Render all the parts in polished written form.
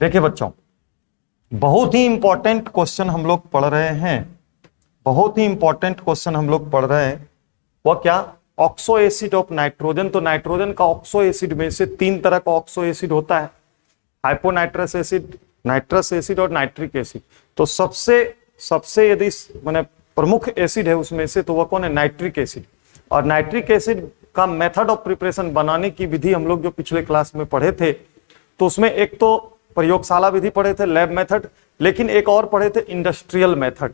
देखिए बच्चों, बहुत ही इंपॉर्टेंट क्वेश्चन हम लोग पढ़ रहे हैं, बहुत ही इंपॉर्टेंट क्वेश्चन हम लोग पढ़ रहे हैं। वह क्या? Oxo acid of nitrogen. तो नाइट्रोजन का ऑक्सो एसिड में से 3 तरह का ऑक्सो एसिड होता है, हाइपोनाइट्रस एसिड, नाइट्रस एसिड और नाइट्रिक एसिड। तो सबसे यदि माने प्रमुख एसिड है उसमें से तो वह कौन है? Nitric acid. और नाइट्रिक एसिड का मेथड ऑफ प्रिपरेशन, बनाने की विधि हम लोग जो पिछले क्लास में पढ़े थे, तो उसमें एक तो प्रयोगशाला विधि पढ़े थे, लैब मेथड, लेकिन एक और पढ़े थे इंडस्ट्रियल मेथड,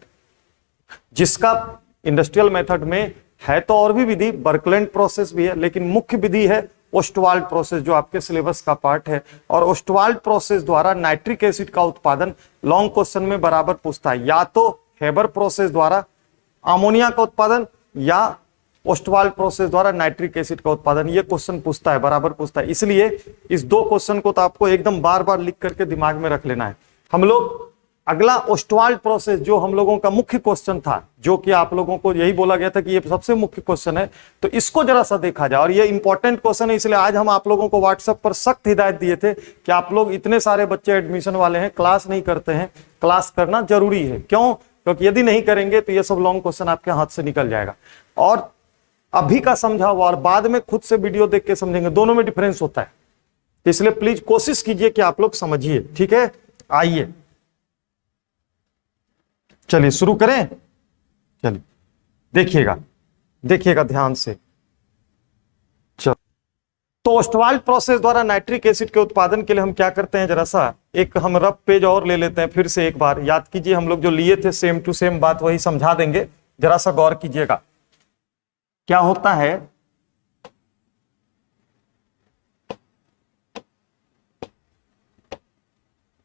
जिसका इंडस्ट्रियल मेथड में है तो और भी विधि, बर्कलैंड प्रोसेस भी है, लेकिन मुख्य विधि है ओस्टवाल्ड प्रोसेस, जो आपके सिलेबस का पार्ट है। और ओस्टवाल्ड प्रोसेस द्वारा नाइट्रिक एसिड का उत्पादन लॉन्ग क्वेश्चन में बराबर पूछता है, या तो हेबर प्रोसेस द्वारा अमोनिया का उत्पादन या ओस्टवाल्ड प्रोसेस द्वारा नाइट्रिक एसिड का उत्पादन। ये क्वेश्चन पूछता है, बराबर पूछता है। इसलिए इस 2 क्वेश्चन को तो आपको एकदम बार बार लिख करके दिमाग में रख लेना है। हम लोग अगला ओस्टवाल्ड प्रोसेस, जो हम लोगों का मुख्य क्वेश्चन था, जो कि आप लोगों को यही बोला गया था कि ये सबसे मुख्य क्वेश्चन है, तो इसको जरा सा देखा जाए। और ये इंपॉर्टेंट क्वेश्चन है, इसलिए आज हम आप लोगों को व्हाट्सएप पर सख्त हिदायत दिए थे कि आप लोग, इतने सारे बच्चे एडमिशन वाले हैं, क्लास नहीं करते हैं, क्लास करना जरूरी है। क्यों? क्योंकि यदि नहीं करेंगे तो ये सब लॉन्ग क्वेश्चन आपके हाथ से निकल जाएगा। और अभी का समझा हुआ और बाद में खुद से वीडियो देख के समझेंगे, दोनों में डिफरेंस होता है। इसलिए प्लीज कोशिश कीजिए कि आप लोग समझिए, ठीक है? आइए चलिए शुरू करें। चलिए देखिएगा ध्यान से। चलो, तो ओस्टवाल्ड प्रोसेस द्वारा नाइट्रिक एसिड के उत्पादन के लिए हम क्या करते हैं, जरा सा एक हम रफ पेज और ले लेते हैं, फिर से एक बार याद कीजिए। हम लोग जो लिए थे सेम टू सेम बात वही समझा देंगे, जरा सा गौर कीजिएगा। क्या होता है,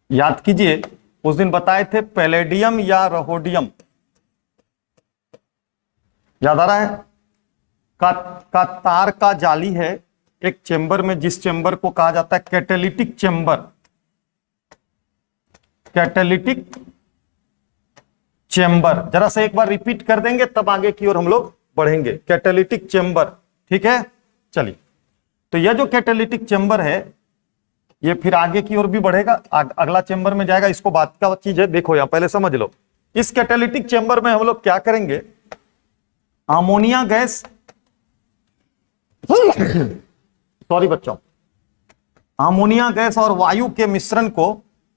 याद कीजिए, उस दिन बताए थे पैलेडियम या रहोडियम, याद आ रहा है? का तार का जाली है एक चेंबर में, जिस चेंबर को कहा जाता है कैटालिटिक चेंबर। कैटालिटिक चेंबर, जरा सा एक बार रिपीट कर देंगे तब आगे की ओर हम लोग बढ़ेंगे। कैटालिटिक चेंबर, ठीक है? चलिए, तो यह जो कैटालिटिक चेंबर है ये फिर आगे की ओर भी बढ़ेगा, अगला चेंबर में जाएगा, इसको बात का चीज है। देखो यहां पहले समझ लो, इस कैटालिटिक चेंबर में हम लोग क्या करेंगे, अमोनिया गैस सॉरी बच्चों, अमोनिया गैस और वायु के मिश्रण को,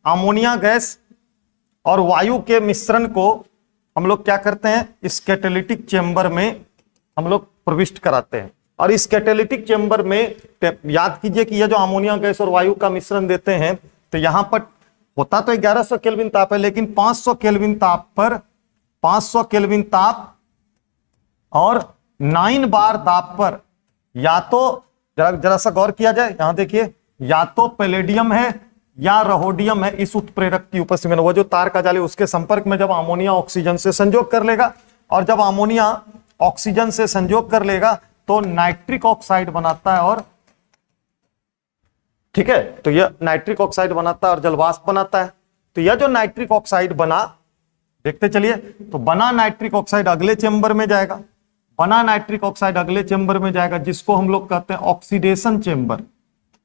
अमोनिया गैस और वायु के मिश्रण को हम लोग क्या करते हैं, इस कैटालिटिक चेंबर में हम लोग प्रविष्ट कराते हैं। और इस कैटालिटिक चेंबर में याद कीजिए कि यह जो अमोनिया गैस और वायु का मिश्रण देते हैं, तो यहां पर होता तो 1100 केल्विन ताप है, लेकिन 500 केल्विन ताप पर, 500 केल्विन ताप और 9 बार दाब पर, या तो जरा सा गौर किया जाए, यहां देखिए, या तो पैलेडियम है या रहोडियम है इस उत्प्रेरक की उपस्थिति में। वो जो तार का जाली, उसके संपर्क में जब अमोनिया ऑक्सीजन से संयोग कर लेगा, और जब अमोनिया ऑक्सीजन से संयोग कर लेगा तो नाइट्रिक ऑक्साइड बनाता है, और ठीक है, तो यह नाइट्रिक ऑक्साइड बनाता है और जलवाष्प बनाता है। तो यह जो नाइट्रिक ऑक्साइड बना, देखते चलिए, तो बना नाइट्रिक ऑक्साइड अगले चेंबर में जाएगा, बना नाइट्रिक ऑक्साइड अगले चेंबर में जाएगा, जिसको हम लोग कहते हैं ऑक्सीडेशन चेंबर,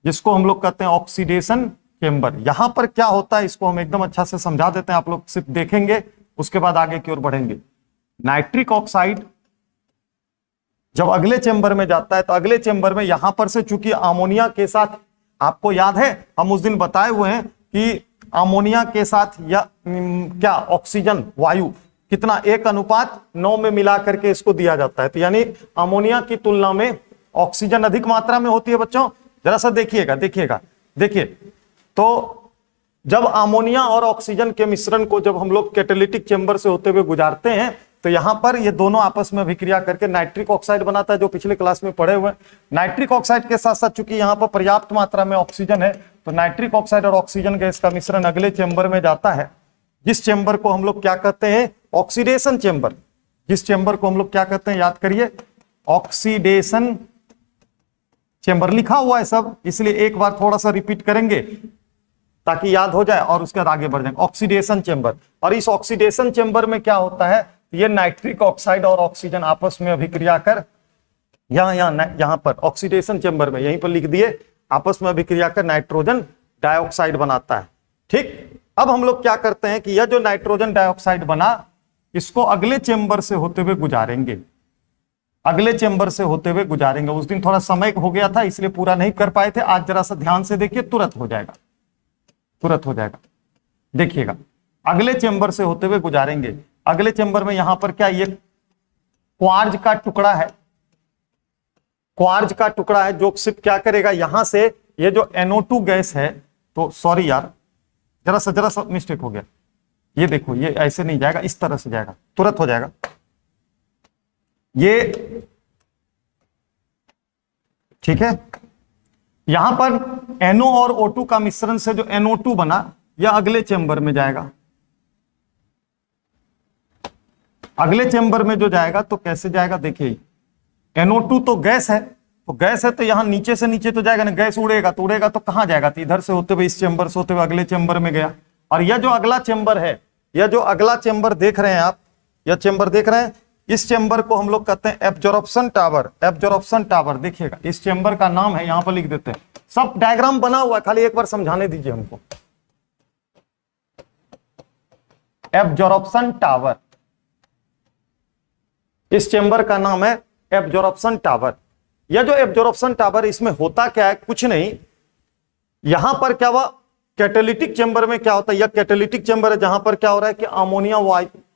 जिसको हम लोग कहते हैं ऑक्सीडेशन चेंबर। यहां पर क्या होता है, इसको हम एकदम अच्छा से समझा देते हैं, आप लोग सिर्फ देखेंगे, उसके बाद आगे की ओर बढ़ेंगे। नाइट्रिक ऑक्साइड जब अगले चेंबर में जाता है, तो अगले चेंबर में यहां पर से चूंकि अमोनिया के साथ, आपको याद है हम उस दिन बताए हुए हैं कि अमोनिया के साथ या क्या ऑक्सीजन, वायु कितना 1:9 में मिला करके इसको दिया जाता है। तो यानी अमोनिया की तुलना में ऑक्सीजन अधिक मात्रा में होती है बच्चों। जरा सा देखिएगा, देखिए, तो जब अमोनिया और ऑक्सीजन के मिश्रण को जब हम लोग कैटालिटिक चेंबर से होते हुए गुजारते हैं, तो यहां पर ये दोनों आपस में अभिक्रिया करके नाइट्रिक ऑक्साइड बनाता है, जो पिछले क्लास में पढ़े हुए। नाइट्रिक ऑक्साइड के साथ साथ चूंकि यहां पर पर्याप्त मात्रा में ऑक्सीजन है, तो नाइट्रिक ऑक्साइड और ऑक्सीजन गैस का मिश्रण अगले चेंबर में जाता है, जिस चेंबर को हम लोग क्या कहते हैं, ऑक्सीडेशन चेंबर। जिस चेंबर को हम लोग क्या कहते हैं, याद करिए, ऑक्सीडेशन चेंबर। लिखा हुआ है सब, इसलिए एक बार थोड़ा सा रिपीट करेंगे ताकि याद हो जाए, और उसके बाद आगे बढ़ जाएंगे। ऑक्सीडेशन चेंबर, और इस ऑक्सीडेशन चेंबर में क्या होता है, ये नाइट्रिक ऑक्साइड और ऑक्सीजन आपस में अभिक्रिया कर, यहां पर ऑक्सीडेशन चेंबर में, यहीं पर लिख दिए, आपस में अभिक्रिया कर नाइट्रोजन डाइऑक्साइड बनाता है। ठीक, अब हम लोग क्या करते हैं कि यह जो नाइट्रोजन डाइऑक्साइड बना, इसको अगले चेंबर से होते हुए गुजारेंगे, अगले चेंबर से होते हुए गुजारेंगे। उस दिन थोड़ा समय हो गया था इसलिए पूरा नहीं कर पाए थे, आज जरा सा ध्यान से देखिए, तुरंत हो जाएगा, तुरंत हो जाएगा। देखिएगा, अगले चेंबर से होते हुए गुजारेंगे। अगले चेंबर में यहां पर क्या, ये क्वार्ज का टुकड़ा है, क्वार्ज का टुकड़ा है जो सिर्फ क्या करेगा, यहां से ये जो NO2 गैस है, तो सॉरी यार, जरा सा मिस्टेक हो गया, ये देखो, ये ऐसे नहीं जाएगा, इस तरह से जाएगा, तुरंत हो जाएगा। ये ठीक है, यहां पर NO और O2 का मिश्रण से जो NO2 बना, यह अगले चेंबर में जाएगा। अगले चेंबर में जो जाएगा तो कैसे जाएगा, देखिए, NO2 तो गैस है, तो गैस है तो यहां नीचे से नीचे तो जाएगा ना, गैस उड़ेगा तो कहां जाएगा, तो इधर से होते हुए इस चेंबर से होते हुए अगले चेंबर में गया। और यह जो अगला चेंबर है, यह जो अगला चेंबर देख रहे हैं आप, यह चेंबर देख रहे हैं, इस चेंबर को हम लोग कहते हैं एब्जॉर्प्शन टावर। एब्जॉर्प्शन टावर देखिएगा, इस चेंबर का नाम है, यहां पर लिख देते हैं, सब डायग्राम बना हुआ है, खाली एक बार समझाने दीजिए हमको। एब्जॉर्प्शन टावर, इस चेंबर का नाम है एब्जॉर्प्शन टावर। यह जो एब्जॉर्प्शन टावर, इसमें होता क्या है, कुछ नहीं, यहां पर क्या हुआ, कैटालिटिक चेंबर में क्या होता है, यह कैटालिटिक चेंबर है जहां पर क्या हो रहा है कि अमोनिया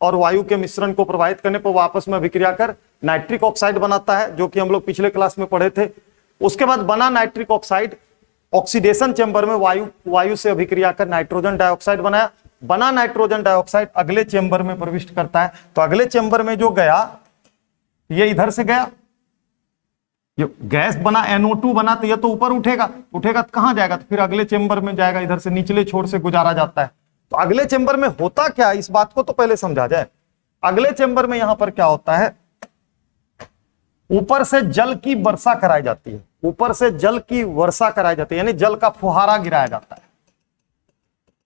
और वायु के मिश्रण को प्रभावित करने पर वो आपस में अभिक्रिया कर नाइट्रिक ऑक्साइड बनाता है, जो कि हम लोग पिछले क्लास में पढ़े थे। उसके बाद बना नाइट्रिक ऑक्साइड, ऑक्सीडेशन चेंबर में वायु से अभिक्रिया कर नाइट्रोजन डाइऑक्साइड बनाया, बना नाइट्रोजन डाइऑक्साइड अगले चेंबर में प्रविष्ट करता है। तो अगले चेंबर में जो गया, ये इधर से गया, ये गैस बना, NO2 बना, तो ये तो ऊपर उठेगा तो कहां जाएगा, तो फिर अगले चेंबर में जाएगा, इधर से निचले छोर से गुजारा जाता है। तो अगले चेंबर में होता क्या, इस बात को तो पहले समझा जाए। अगले चेंबर में यहां पर क्या होता है, ऊपर से जल की वर्षा कराई जाती है, ऊपर से जल की वर्षा कराई जाती है, यानी जल का फुहारा गिराया जाता है।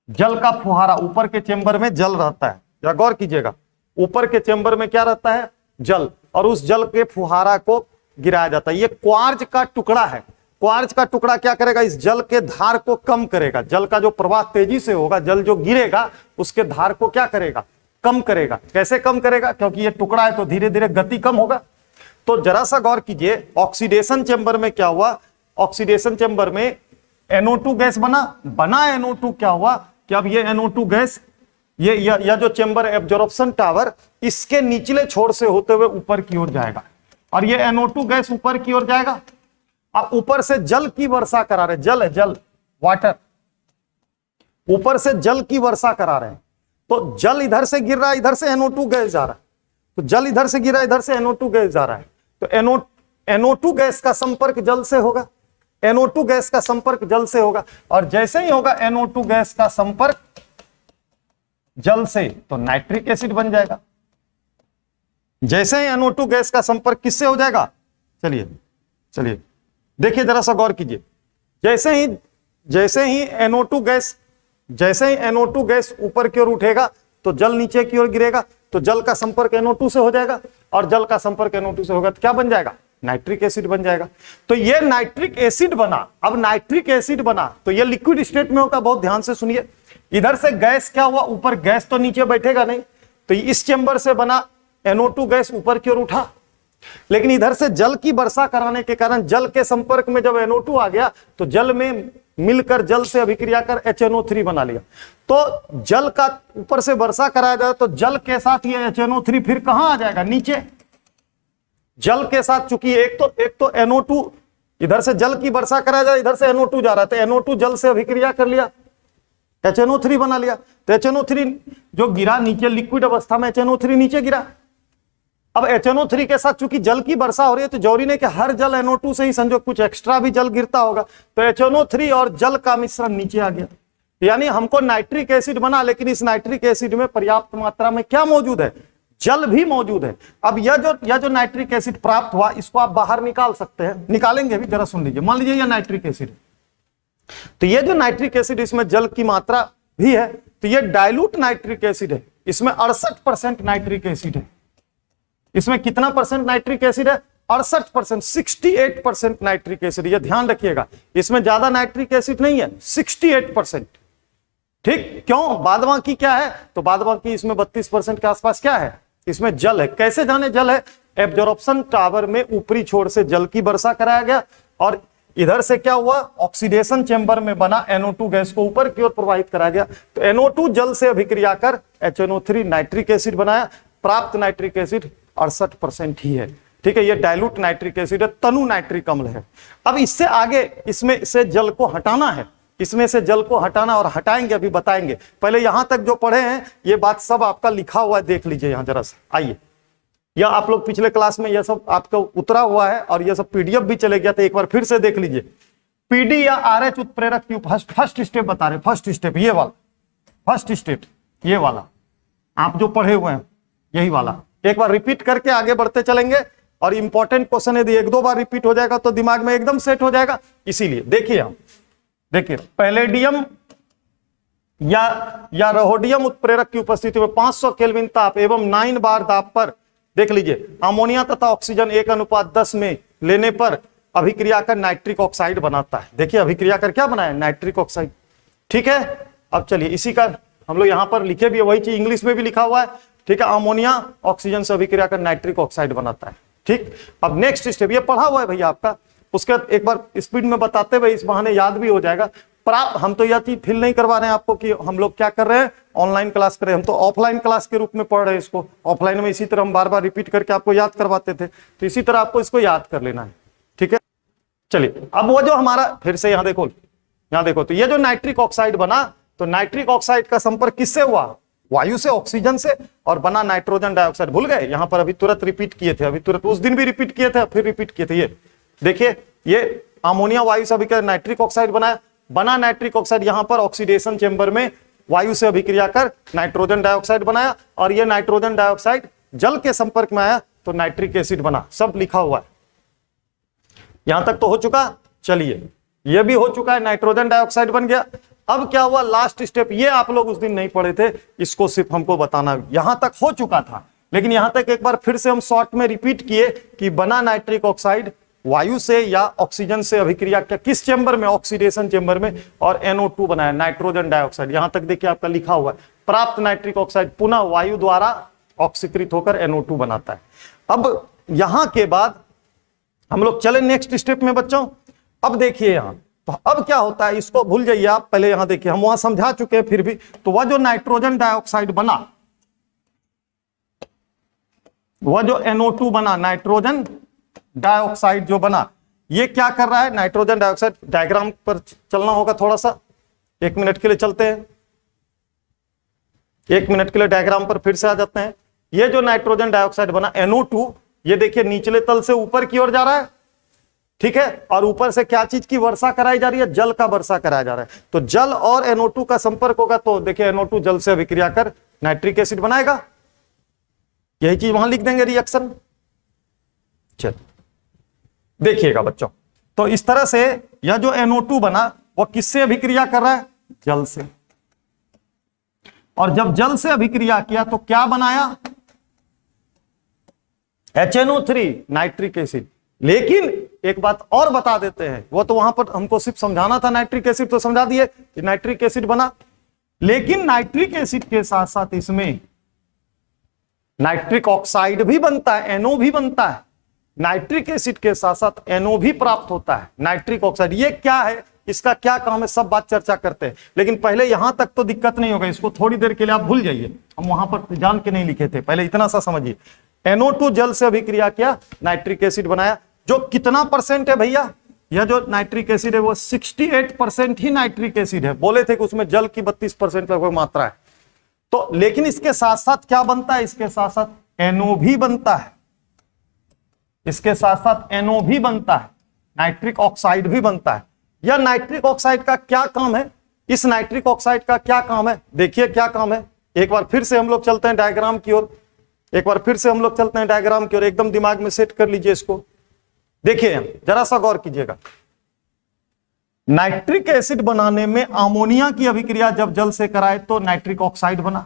जल का फुहारा, ऊपर के चेंबर में जल रहता है, जरा गौर कीजिएगा, ऊपर के चेंबर में क्या रहता है, जल, और उस जल के फुहारा को गिराया जाता है। ये क्वार्ज का टुकड़ा है, क्वार्ज का टुकड़ा क्या करेगा, इस जल के धार को कम करेगा, जल का जो प्रवाह तेजी से होगा, जल जो गिरेगा उसके धार को क्या करेगा, कम करेगा। कैसे कम करेगा, क्योंकि ये टुकड़ा है तो धीरे धीरे गति कम होगा। तो जरा सा गौर कीजिए, ऑक्सीडेशन चेंबर में क्या हुआ, ऑक्सीडेशन चेंबर में NO2 गैस बना NO2, क्या हुआ कि अब ये NO2 गैस, ये जो चेंबर एब्जॉर्प्शन टावर, इसके निचले छोर से होते हुए ऊपर की ओर जाएगा, और ये NO2 गैस ऊपर की ओर जाएगा। अब ऊपर से जल की वर्षा करा रहे, जल है, जल, वाटर, ऊपर से जल की वर्षा करा रहे हैं। तो जल इधर से गिर रहा है, इधर से NO2 गैस जा रहा है, तो जल इधर से गिरा, इधर से NO2 गैस जा रहा है। तो NO2 गैस का संपर्क जल से होगा, NO2 गैस का संपर्क जल से होगा, और जैसे ही होगा NO2 गैस का संपर्क जल से, तो नाइट्रिक एसिड बन जाएगा। जैसे ही NO2 गैस का संपर्क किससे हो जाएगा, चलिए देखिए, जरा सा गौर कीजिए, जैसे ही NO2 गैस ऊपर की ओर उठेगा तो जल नीचे की ओर गिरेगा, तो जल का संपर्क NO2 से हो जाएगा, और जल का संपर्क NO2 से होगा तो क्या बन जाएगा, नाइट्रिक एसिड बन जाएगा। तो ये नाइट्रिक एसिड बना। अब नाइट्रिक एसिड बना तो ये लिक्विड स्टेट में होगा, बहुत ध्यान से सुनिए। इधर से गैस क्या हुआ, ऊपर गैस तो नीचे बैठेगा नहीं, तो इस चेंबर से बना NO2 गैस ऊपर की ओर उठा, लेकिन इधर से जल की वर्षा कराने के कारण जल के संपर्क में जब NO2 आ गया तो जल में मिलकर जल से अभिक्रिया कर HNO3 बना लिया। तो जल का ऊपर से वर्षा कराया जाए तो जल के साथ ये HNO3 फिर कहां आ जाएगा, नीचे। जल के साथ, चूंकि एक तो NO2, इधर से जल की वर्षा कराया जाए, इधर से NO2 जा रहा है, तो NO2 जल से अभिक्रिया कर लिया, HNO3 बना लिया। तो HNO3 जो गिरा नीचे लिक्विड अवस्था में, HNO3 नीचे गिरा। अब HNO3 के साथ चूंकि जल की वर्षा हो रही है तो जरूरी नहीं कि हर जल NO2 से ही संजो, कुछ एक्स्ट्रा भी जल गिरता होगा, तो HNO3 और जल का मिश्रण नीचे आ गया, यानी हमको नाइट्रिक एसिड बना। लेकिन इस नाइट्रिक एसिड में पर्याप्त मात्रा में क्या मौजूद है, जल भी मौजूद है। अब यह जो नाइट्रिक एसिड प्राप्त हुआ, इसको आप बाहर निकाल सकते हैं, निकालेंगे भी, जरा सुन लीजिए। मान लीजिए यह नाइट्रिक एसिड है, तो ये जो नाइट्रिक एसिड, इसमें जल की मात्रा भी है, तो ये डाइल्यूट नाइट्रिक एसिड है, इसमें 68% नाइट्रिक एसिड है। इसमें कितना परसेंट नाइट्रिक एसिड है, 68%, 68% नाइट्रिक एसिड। ये ध्यान रखिएगा, इसमें ज्यादा नाइट्रिक एसिड नहीं है, 68%। ठीक, क्यों? बाद बाकी क्या है? तो बाद बाकी इसमें 32% के आसपास क्या है? इसमें जल है। कैसे जाने जल है? एब्जॉर्प्शन टावर में ऊपरी छोर से जल की वर्षा कराया गया और इधर से क्या हुआ? ऑक्सीडेशन चेंबर में बना NO2 गैस को ऊपर की ओर प्रवाहित कराया गया। तो NO2 जल से अभिक्रिया कर HNO3 नाइट्रिक एसिड बनाया। प्राप्त नाइट्रिक एसिड 68% ही है। ठीक है, ये डाइल्यूट नाइट्रिक एसिड है, तनु नाइट्रिक अम्ल है। अब इससे आगे इसमें से जल को हटाना है, इसमें से जल को हटाना और हटाएंगे, अभी बताएंगे। पहले यहां तक जो पढ़े हैं ये बात सब आपका लिखा हुआ है, देख लीजिए यहां जरा सा। आइए, या आप लोग पिछले क्लास में यह सब आपका उतरा हुआ है और यह सब PDF भी चले गया, तो एक बार फिर से देख लीजिए। PD या RH उत्प्रेरक की फर्स्ट स्टेप बता रहे, फर्स्ट स्टेप ये वाला, फर्स्ट स्टेप ये वाला आप जो पढ़े हुए हैं यही वाला एक बार रिपीट करके आगे बढ़ते चलेंगे। और इंपॉर्टेंट क्वेश्चन यदि एक दो बार रिपीट हो जाएगा तो दिमाग में एकदम सेट हो जाएगा। इसीलिए देखिए, हम देखिए पैलेडियम या रहोडियम उत्प्रेरक की उपस्थिति में 500 केल्विन ताप एवं 9 बार दाब पर देख लीजिए अमोनिया तथा ऑक्सीजन 1:10 में लेने पर अभिक्रिया कर नाइट्रिक ऑक्साइड बनाता है। देखिए अभिक्रिया कर क्या बनाया? Nitric oxide. ठीक है, अब चलिए इसी का हम लोग यहां पर लिखे भी है, वही चीज इंग्लिश में भी लिखा हुआ है। ठीक है, अमोनिया ऑक्सीजन से अभिक्रिया कर नाइट्रिक ऑक्साइड बनाता है। ठीक, अब नेक्स्ट स्टेप ये पढ़ा हुआ है भैया आपका, उसके बाद एक बार स्पीड में बताते हुए इस बहाने याद भी हो जाएगा। हम तो यह चीज फील नहीं करवा रहे हैं आपको कि हम लोग क्या कर रहे हैं, ऑनलाइन क्लास कर रहे हैं, हम तो ऑफलाइन क्लास के रूप में पढ़ रहे हैं इसको। ऑफलाइन में इसी तरह हम बार बार रिपीट करके आपको याद करवाते थे, तो इसी तरह आपको इसको याद कर लेना है। ठीक है, चलिए अब वो जो हमारा फिर से यहाँ देखो, तो ये जो नाइट्रिक ऑक्साइड बना, तो नाइट्रिक ऑक्साइड का संपर्क किससे हुआ? वायु से, ऑक्सीजन से, और बना नाइट्रोजन डाइऑक्साइड। भूल गए? यहां पर अभी तुरंत रिपीट किए थे, अभी तुरंत उस दिन भी रिपीट किए थे, फिर रिपीट किए थे। ये देखिए, ये अमोनिया वायु से अभिक्रिया नाइट्रिक ऑक्साइड बनाया, बना नाइट्रिक ऑक्साइड यहां पर ऑक्सीडेशन चेंबर में वायु से अभिक्रिया कर नाइट्रोजन डाइऑक्साइड बनाया, और ये नाइट्रोजन डाइऑक्साइड जल के संपर्क में आया तो नाइट्रिक एसिड बना। सब लिखा हुआ है, यहां तक तो हो चुका। चलिए ये भी हो चुका है, नाइट्रोजन डाइऑक्साइड बन गया। अब क्या हुआ? लास्ट स्टेप, ये आप लोग उस दिन नहीं पढ़े थे, इसको सिर्फ हमको बताना। यहां तक हो चुका था, लेकिन यहां तक एक बार फिर से हम शॉर्ट में रिपीट किए कि बना नाइट्रिक ऑक्साइड वायु से या ऑक्सीजन से अभिक्रिया किया, किस चेंबर में? ऑक्सीडेशन चेंबर में, और NO2 बनाया, नाइट्रोजन डाइऑक्साइड। यहां तक देखिए आपका लिखा हुआ है। प्राप्त नाइट्रिक ऑक्साइड पुनः वायु द्वारा ऑक्सीकृत होकर NO2 बनाता है। अब यहां के बाद हम लोग चले नेक्स्ट स्टेप में बच्चों। अब देखिए यहां, तो अब क्या होता है, इसको भूल जाइए आप, पहले यहां देखिए, हम वहां समझा चुके हैं फिर भी। तो वह जो नाइट्रोजन डाइऑक्साइड बना, वह जो NO2 बना, नाइट्रोजन डाइऑक्साइड जो बना, ये क्या कर रहा है? नाइट्रोजन डाइऑक्साइड, डायग्राम पर चलना होगा थोड़ा सा, 1 मिनट के लिए चलते हैं, 1 मिनट के लिए डायग्राम पर फिर से आ जाते हैं। ये जो नाइट्रोजन डाइऑक्साइड बना NO2, ये देखिए निचले तल से ऊपर की ओर जा रहा है। ठीक है, और ऊपर से क्या चीज की वर्षा कराई जा रही है? जल का वर्षा कराया जा रहा है। तो जल और NO2 का संपर्क होगा तो देखिए NO2 जल से अभिक्रिया कर नाइट्रिक एसिड बनाएगा। यही चीज वहां लिख देंगे, रिएक्शन। चल देखिएगा बच्चों, तो इस तरह से यह जो NO2 बना वह किससे अभिक्रिया कर रहा है? जल से। और जब जल से अभिक्रिया किया तो क्या बनाया? HNO3 nitric acid. लेकिन एक बात और बता देते हैं, वो तो वहां पर हमको सिर्फ समझाना था, नाइट्रिक एसिड तो समझा दिए, नाइट्रिक एसिड बना। लेकिन नाइट्रिक एसिड के साथ साथ इसमें नाइट्रिक ऑक्साइड भी बनता है, NO भी बनता है। नाइट्रिक एसिड के साथ साथ NO भी प्राप्त होता है, नाइट्रिक ऑक्साइड। ये क्या है, इसका क्या काम है, सब बात चर्चा करते हैं। लेकिन पहले यहां तक तो दिक्कत नहीं होगा, इसको थोड़ी देर के लिए आप भूल जाइए, हम वहां पर जान के नहीं लिखे थे, पहले इतना सा समझिए। NO2 जल से अभिक्रिया किया, नाइट्रिक एसिड बनाया। जो कितना परसेंट है भैया? यह जो नाइट्रिक एसिड है वो 68% ही नाइट्रिक एसिड है। बोले थे कि उसमें जल की 32% लगभग मात्रा है। तो लेकिन इसके साथ साथ क्या बनता है? इसके साथ साथ NO भी बनता है, इसके साथ साथ NO भी बनता है, नाइट्रिक ऑक्साइड भी बनता है। यह नाइट्रिक ऑक्साइड का क्या काम है? इस नाइट्रिक ऑक्साइड का क्या काम है? देखिए क्या काम है। एक बार फिर से हम लोग चलते हैं डायग्राम की ओर, एक बार फिर से हम लोग चलते हैं डायग्राम की ओर, एकदम दिमाग में सेट कर लीजिए इसको। देखिए जरा सा गौर कीजिएगा, नाइट्रिक एसिड बनाने में अमोनिया की अभिक्रिया जब जल से कराए तो नाइट्रिक ऑक्साइड बना।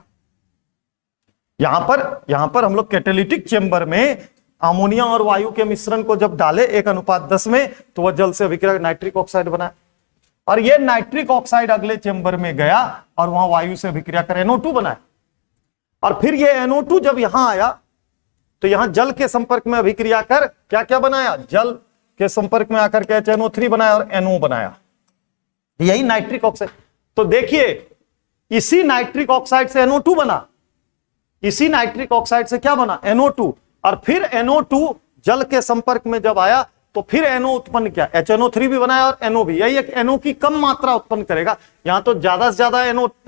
यहां पर हम लोग कैटालिटिक चेंबर में अमोनिया और वायु के मिश्रण को जब डाले 1:10 में, तो वह जल से अभिक्रिया नाइट्रिक ऑक्साइड बना। और ये नाइट्रिक ऑक्साइड अगले चेंबर में गया और वहां वायु से अभिक्रिया कर NO2 बनाया। और फिर ये NO2 जब यहां आया तो यहां जल के संपर्क में अभिक्रिया कर क्या क्या बनाया, जल के संपर्क में आकर के HNO3 बनाया और NO बनाया, यही नाइट्रिक ऑक्साइड। तो देखिए इसी नाइट्रिक ऑक्साइड से NO2 बना, इसी नाइट्रिक ऑक्साइड से क्या बना, NO2, और फिर NO2 जल के संपर्क में जब आया तो फिर NO उत्पन्न किया, HNO3 भी बनाया और NO भी। यही एक NO की कम मात्रा उत्पन्न करेगा। यहां तो ज्यादा से ज्यादा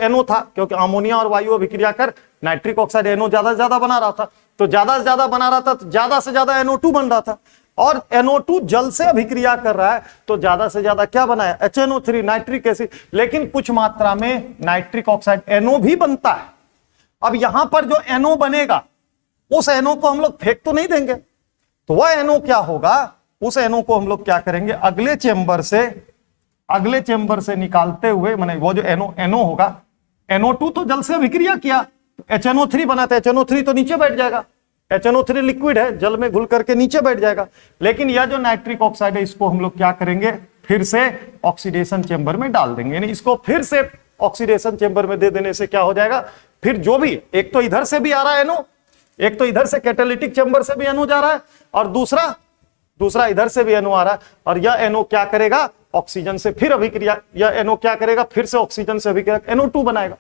NO था क्योंकि अमोनिया और वायु अभिक्रिया कर नाइट्रिक ऑक्साइड NO ज्यादा से ज्यादा बना रहा था, तो ज्यादा से ज्यादा बना रहा था तो ज्यादा से ज्यादा NO2 बन रहा था। और NO2 जल से अभिक्रिया कर रहा है तो ज्यादा से ज्यादा क्या बनाया, HNO3 नाइट्रिक एसिड। लेकिन कुछ मात्रा में नाइट्रिक ऑक्साइड NO भी बनता है। अब यहां पर जो NO बनेगा उस NO को हम लोग फेंक तो नहीं देंगे, तो वह NO क्या होगा, उस NO को हम लोग क्या करेंगे, अगले चेंबर से निकालते हुए, माने वो जो NO होगा, NO2 तो जल से अभिक्रिया किया, HNO3 बनाते, HNO3 तो नीचे बैठ जाएगा, HNO3 लिक्विड है, जल में घुल करके नीचे बैठ जाएगा। लेकिन यह जो नाइट्रिक ऑक्साइड है इसको हम लोग क्या करेंगे, फिर से ऑक्सीडेशन चेंबर में डाल देंगे, यानी इसको फिर से ऑक्सीडेशन चेंबर में दे देने से क्या हो जाएगा, फिर जो भी, एक तो इधर से भी आ रहा है NO, एक तो इधर से कैटालिटिक चेंबर से भी NO जा रहा है, और दूसरा इधर से भी NO आ रहा है, और यह NO क्या करेगा, ऑक्सीजन से फिर अभिक्रिया, यह NO क्या करेगा, फिर से ऑक्सीजन से अभिक्रिया NO2 बनाएगा,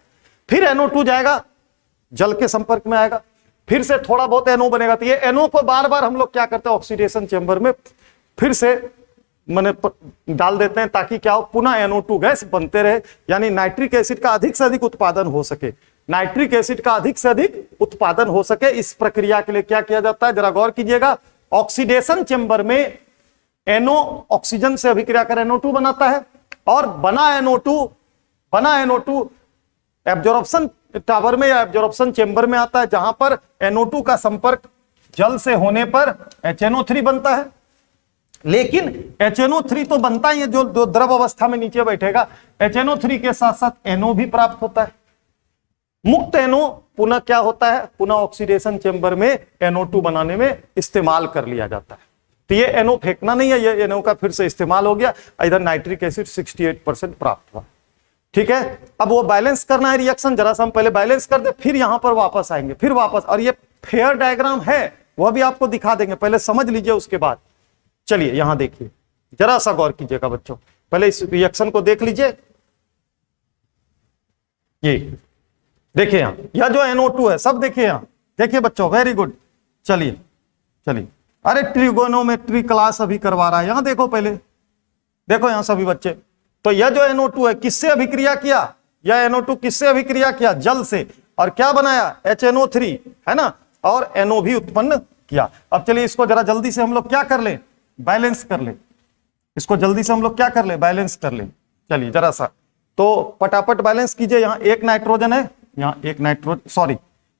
फिर NO2 जाएगा जल के संपर्क में आएगा, फिर से थोड़ा बहुत NO बनेगा। तो ये NO को बार बार हम लोग क्या करते हैं, ऑक्सीडेशन चेंबर में फिर से माने डाल देते हैं, ताकि क्या हो, पुनः NO2 गैस बनते रहे, यानी नाइट्रिक एसिड का अधिक से अधिक उत्पादन हो सके, नाइट्रिक एसिड का अधिक से अधिक उत्पादन हो सके। इस प्रक्रिया के लिए क्या किया जाता है, जरा गौर कीजिएगा, ऑक्सीडेशन चेंबर में NO ऑक्सीजन से अभिक्रिया कर NO2 बनाता है, और बना NO2 एब्जॉर्प्शन टावर में या एब्जॉर्प्शन चेंबर में आता है, जहां पर NO2 का संपर्क जल से होने पर HNO3 बनता है। लेकिन HNO3 तो बनता ही है, जो द्रव अवस्था में नीचे बैठेगा, HNO3 के साथ साथ NO भी प्राप्त होता है। मुक्त NO पुनः क्या होता है, पुनः ऑक्सीडेशन चेंबर में NO2 बनाने में इस्तेमाल कर लिया जाता है। तो ये NO फेंकना नहीं है, ये NO का फिर से इस्तेमाल हो गया, इधर नाइट्रिक एसिड 68% प्राप्त हुआ। ठीक है, अब वो बैलेंस करना है रिएक्शन, जरा सा हम पहले बैलेंस कर दे, फिर यहां पर वापस आएंगे, फिर वापस, और ये फेयर डायग्राम है वह भी आपको दिखा देंगे, पहले समझ लीजिए उसके बाद। चलिए यहां देखिए, जरा सा गौर कीजिएगा बच्चों, पहले इस रिएक्शन को देख लीजिए। ये देखिए यहां, यह जो NO2 है सब देखिए यहां, देखिए बच्चों, वेरी गुड। चलिए, अरे ट्रिगोनोमेट्री क्लास अभी करवा रहा है, यहां देखो, पहले देखो यहां सभी बच्चे। तो यह जो NO2 है किससे अभिक्रिया किया, यह NO2 किससे अभिक्रिया किया, जल से, और क्या बनाया, HNO3, है ना, और NO भी उत्पन्न किया। अब चलिए इसको जरा जल्दी से हम लोग क्या कर ले, बैलेंस कर ले, इसको जल्दी से हम लोग क्या कर ले, बैलेंस कर ले। चलिए जरा सा तो फटाफट बैलेंस कीजिए। यहाँ एक नाइट्रोजन है, यहाँ एक नाइट्रोजन, सॉरी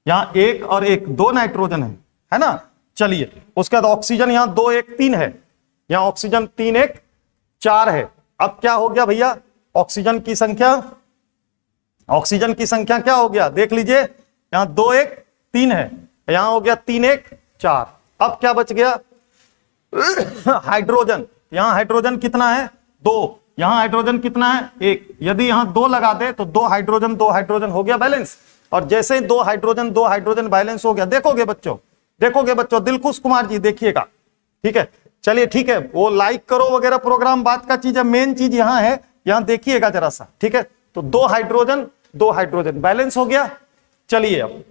यहाँ एक और एक, दो नाइट्रोजन है ना। चलिए उसके बाद ऑक्सीजन यहाँ 2 1 3 है, यहाँ ऑक्सीजन 3 1 4 है। अब क्या हो गया भैया, ऑक्सीजन की संख्या क्या हो गया, देख लीजिए, यहाँ 2 1 3 है, यहाँ हो गया 3 1 4। अब क्या बच गया, हाइड्रोजन, यहाँ हाइड्रोजन कितना है, 2, यहाँ हाइड्रोजन कितना है, 1। यदि यहाँ 2 लगा दे तो 2 हाइड्रोजन हो गया बैलेंस। और जैसे ही 2 हाइड्रोजन बैलेंस हो गया, देखोगे बच्चों, दिलखुश कुमार जी देखिएगा, ठीक है। चलिए ठीक है, वो लाइक करो वगैरह प्रोग्राम बात का चीज है, मेन चीज यहाँ है, यहाँ देखिएगा जरा सा, ठीक है। तो 2 हाइड्रोजन बैलेंस हो गया। चलिए अब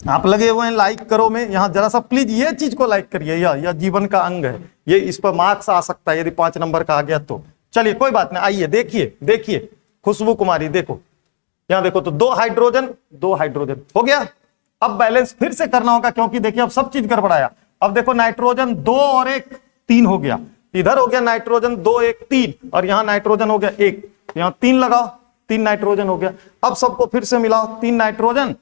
आप लगे हुए हैं लाइक करो में, यहाँ जरा सा प्लीज ये चीज को लाइक करिए, यह जीवन का अंग है, ये इस पर मार्क्स आ सकता है यदि 5 नंबर का आ गया तो। चलिए कोई बात नहीं, आइए देखिए खुशबू कुमारी, देखो यहाँ देखो, तो 2 हाइड्रोजन हो गया। अब बैलेंस फिर से करना होगा, क्योंकि देखिए अब सब चीज गड़बड़ाया। अब देखो नाइट्रोजन 2 और 1 3 हो गया, इधर हो गया नाइट्रोजन 2 1 3, और यहाँ नाइट्रोजन हो गया 1, यहाँ 3 लगाओ, 3 नाइट्रोजन हो गया। अब सबको फिर से मिलाओ, 3 नाइट्रोजन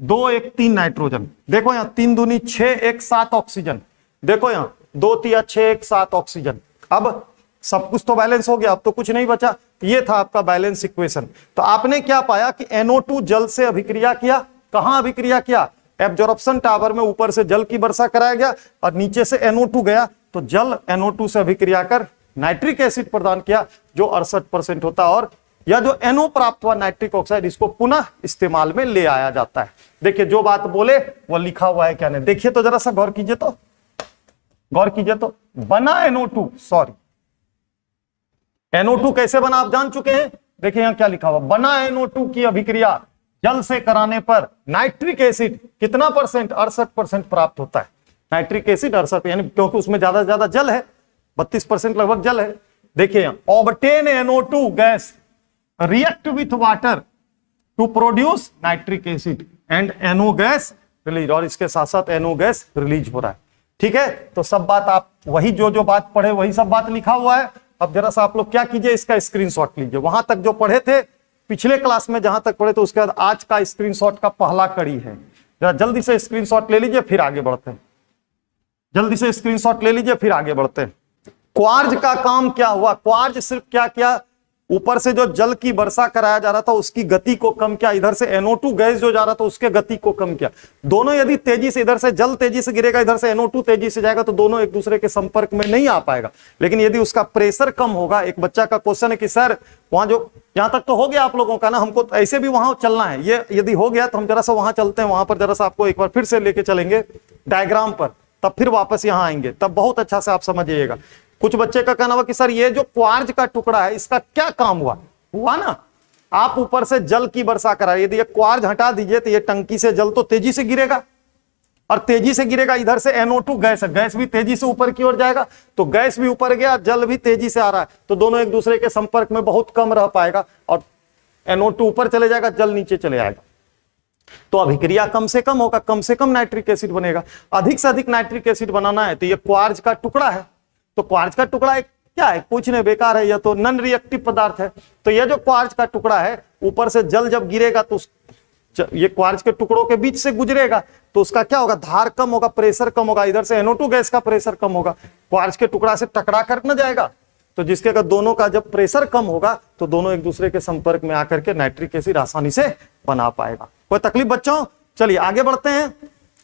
2 1 3 नाइट्रोजन, देखो यहाँ 3 दूनी 6 1 7 ऑक्सीजन, देखो यहाँ 2 3 6 1 7 ऑक्सीजन। अब सब कुछ तो बैलेंस हो गया, अब तो कुछ नहीं बचा। ये था आपका बैलेंस इक्वेशन। तो आपने क्या पाया कि NO2 जल से अभिक्रिया किया, कहां अभिक्रिया किया, एब्जॉर्प्शन टावर में ऊपर से जल की वर्षा कराया गया और नीचे से NO2 गया, तो जल NO2 से अभिक्रिया कर नाइट्रिक एसिड प्रदान किया जो 68% होता है, और यह जो NO प्राप्त हुआ नाइट्रिक ऑक्साइड, इसको पुनः इस्तेमाल में ले आया जाता है। देखिए जो बात बोले वो लिखा हुआ है क्या नहीं, देखिए तो जरा सा गौर कीजिए, तो गौर कीजिए तो बना NO2, सॉरी NO2 कैसे बना आप जान चुके हैं। देखिए यहां क्या लिखा हुआ, बना NO2 की अभिक्रिया जल से कराने पर नाइट्रिक एसिड कितना परसेंट, 68% प्राप्त होता है। नाइट्रिक एसिड 68, यानी क्योंकि उसमें ज्यादा से ज्यादा जल है, 32% लगभग जल है। देखिए यहां obtain NO2 gas react with water to produce nitric acid and NO gas release, और इसके साथ साथ NO गैस रिलीज हो रहा है। ठीक है, तो सब बात आप वही जो बात पढ़े वही सब बात लिखा हुआ है। अब जरा सा आप लोग क्या कीजिए, इसका स्क्रीनशॉट लीजिए, वहां तक जो पढ़े थे पिछले क्लास में जहां तक पढ़े तो उसके बाद आज का स्क्रीनशॉट का पहला कड़ी है, जरा जल्दी से स्क्रीनशॉट ले लीजिए फिर आगे बढ़ते हैं। जल्दी से स्क्रीनशॉट ले लीजिए फिर आगे बढ़ते हैं। क्वार्ज का काम क्या हुआ, क्वार्ज सिर्फ क्या किया, ऊपर से जो जल की वर्षा कराया जा रहा था उसकी गति को कम किया, इधर से NO2 गैस जो जा रहा था उसके गति को कम किया। दोनों यदि तेजी से, इधर से जल तेजी से गिरेगा, इधर से NO2 तेजी से जाएगा, तो दोनों एक दूसरे के संपर्क में नहीं आ पाएगा। लेकिन यदि उसका प्रेशर कम होगा, एक बच्चा का क्वेश्चन है कि सर वहां जो, यहां तक तो हो गया आप लोगों का ना, हमको ऐसे भी वहां चलना है, ये यदि हो गया तो हम जरा सा वहां चलते हैं, वहां पर जरा सा आपको एक बार फिर से लेके चलेंगे डायग्राम पर, तब फिर वापस यहां आएंगे, तब बहुत अच्छा से आप समझिएगा। कुछ बच्चे का कहना हुआ कि सर ये जो क्वार्ज का टुकड़ा है इसका क्या काम हुआ ना, आप ऊपर से जल की वर्षा कराइए, यदि ये क्वार्ज हटा दीजिए तो ये टंकी से जल तो तेजी से गिरेगा, और तेजी से गिरेगा, इधर से NO2 गैस है, गैस भी तेजी से ऊपर की ओर जाएगा, तो गैस भी ऊपर गया, जल भी तेजी से आ रहा है, तो दोनों एक दूसरे के संपर्क में बहुत कम रह पाएगा, और NO2 ऊपर चले जाएगा, जल नीचे चले आएगा, तो अभिक्रिया कम से कम होगा, कम से कम नाइट्रिक एसिड बनेगा। अधिक से अधिक नाइट्रिक एसिड बनाना है तो ये क्वार्ज का टुकड़ा है, तो क्वार्ज का टुकड़ा एक क्या है, कुछ नहीं, बेकार है, यह तो नॉन रिएक्टिव पदार्थ है। तो यह जो क्वार्ज का टुकड़ा है, ऊपर से जल जब गिरेगा तो ये क्वार्ज के टुकड़ों के बीच से गुजरेगा, तो उसका क्या होगा, धार कम होगा, प्रेशर कम होगा, इधर से NO2 गैस का प्रेशर कम होगा, क्वार्ज के टुकड़ा से टकरा कर न जाएगा, तो जिसके का दोनों का जब प्रेशर कम होगा तो दोनों एक दूसरे के संपर्क में आकर के नाइट्रिक एसिड आसानी से बना पाएगा। कोई तकलीफ बच्चों, चलिए आगे बढ़ते हैं,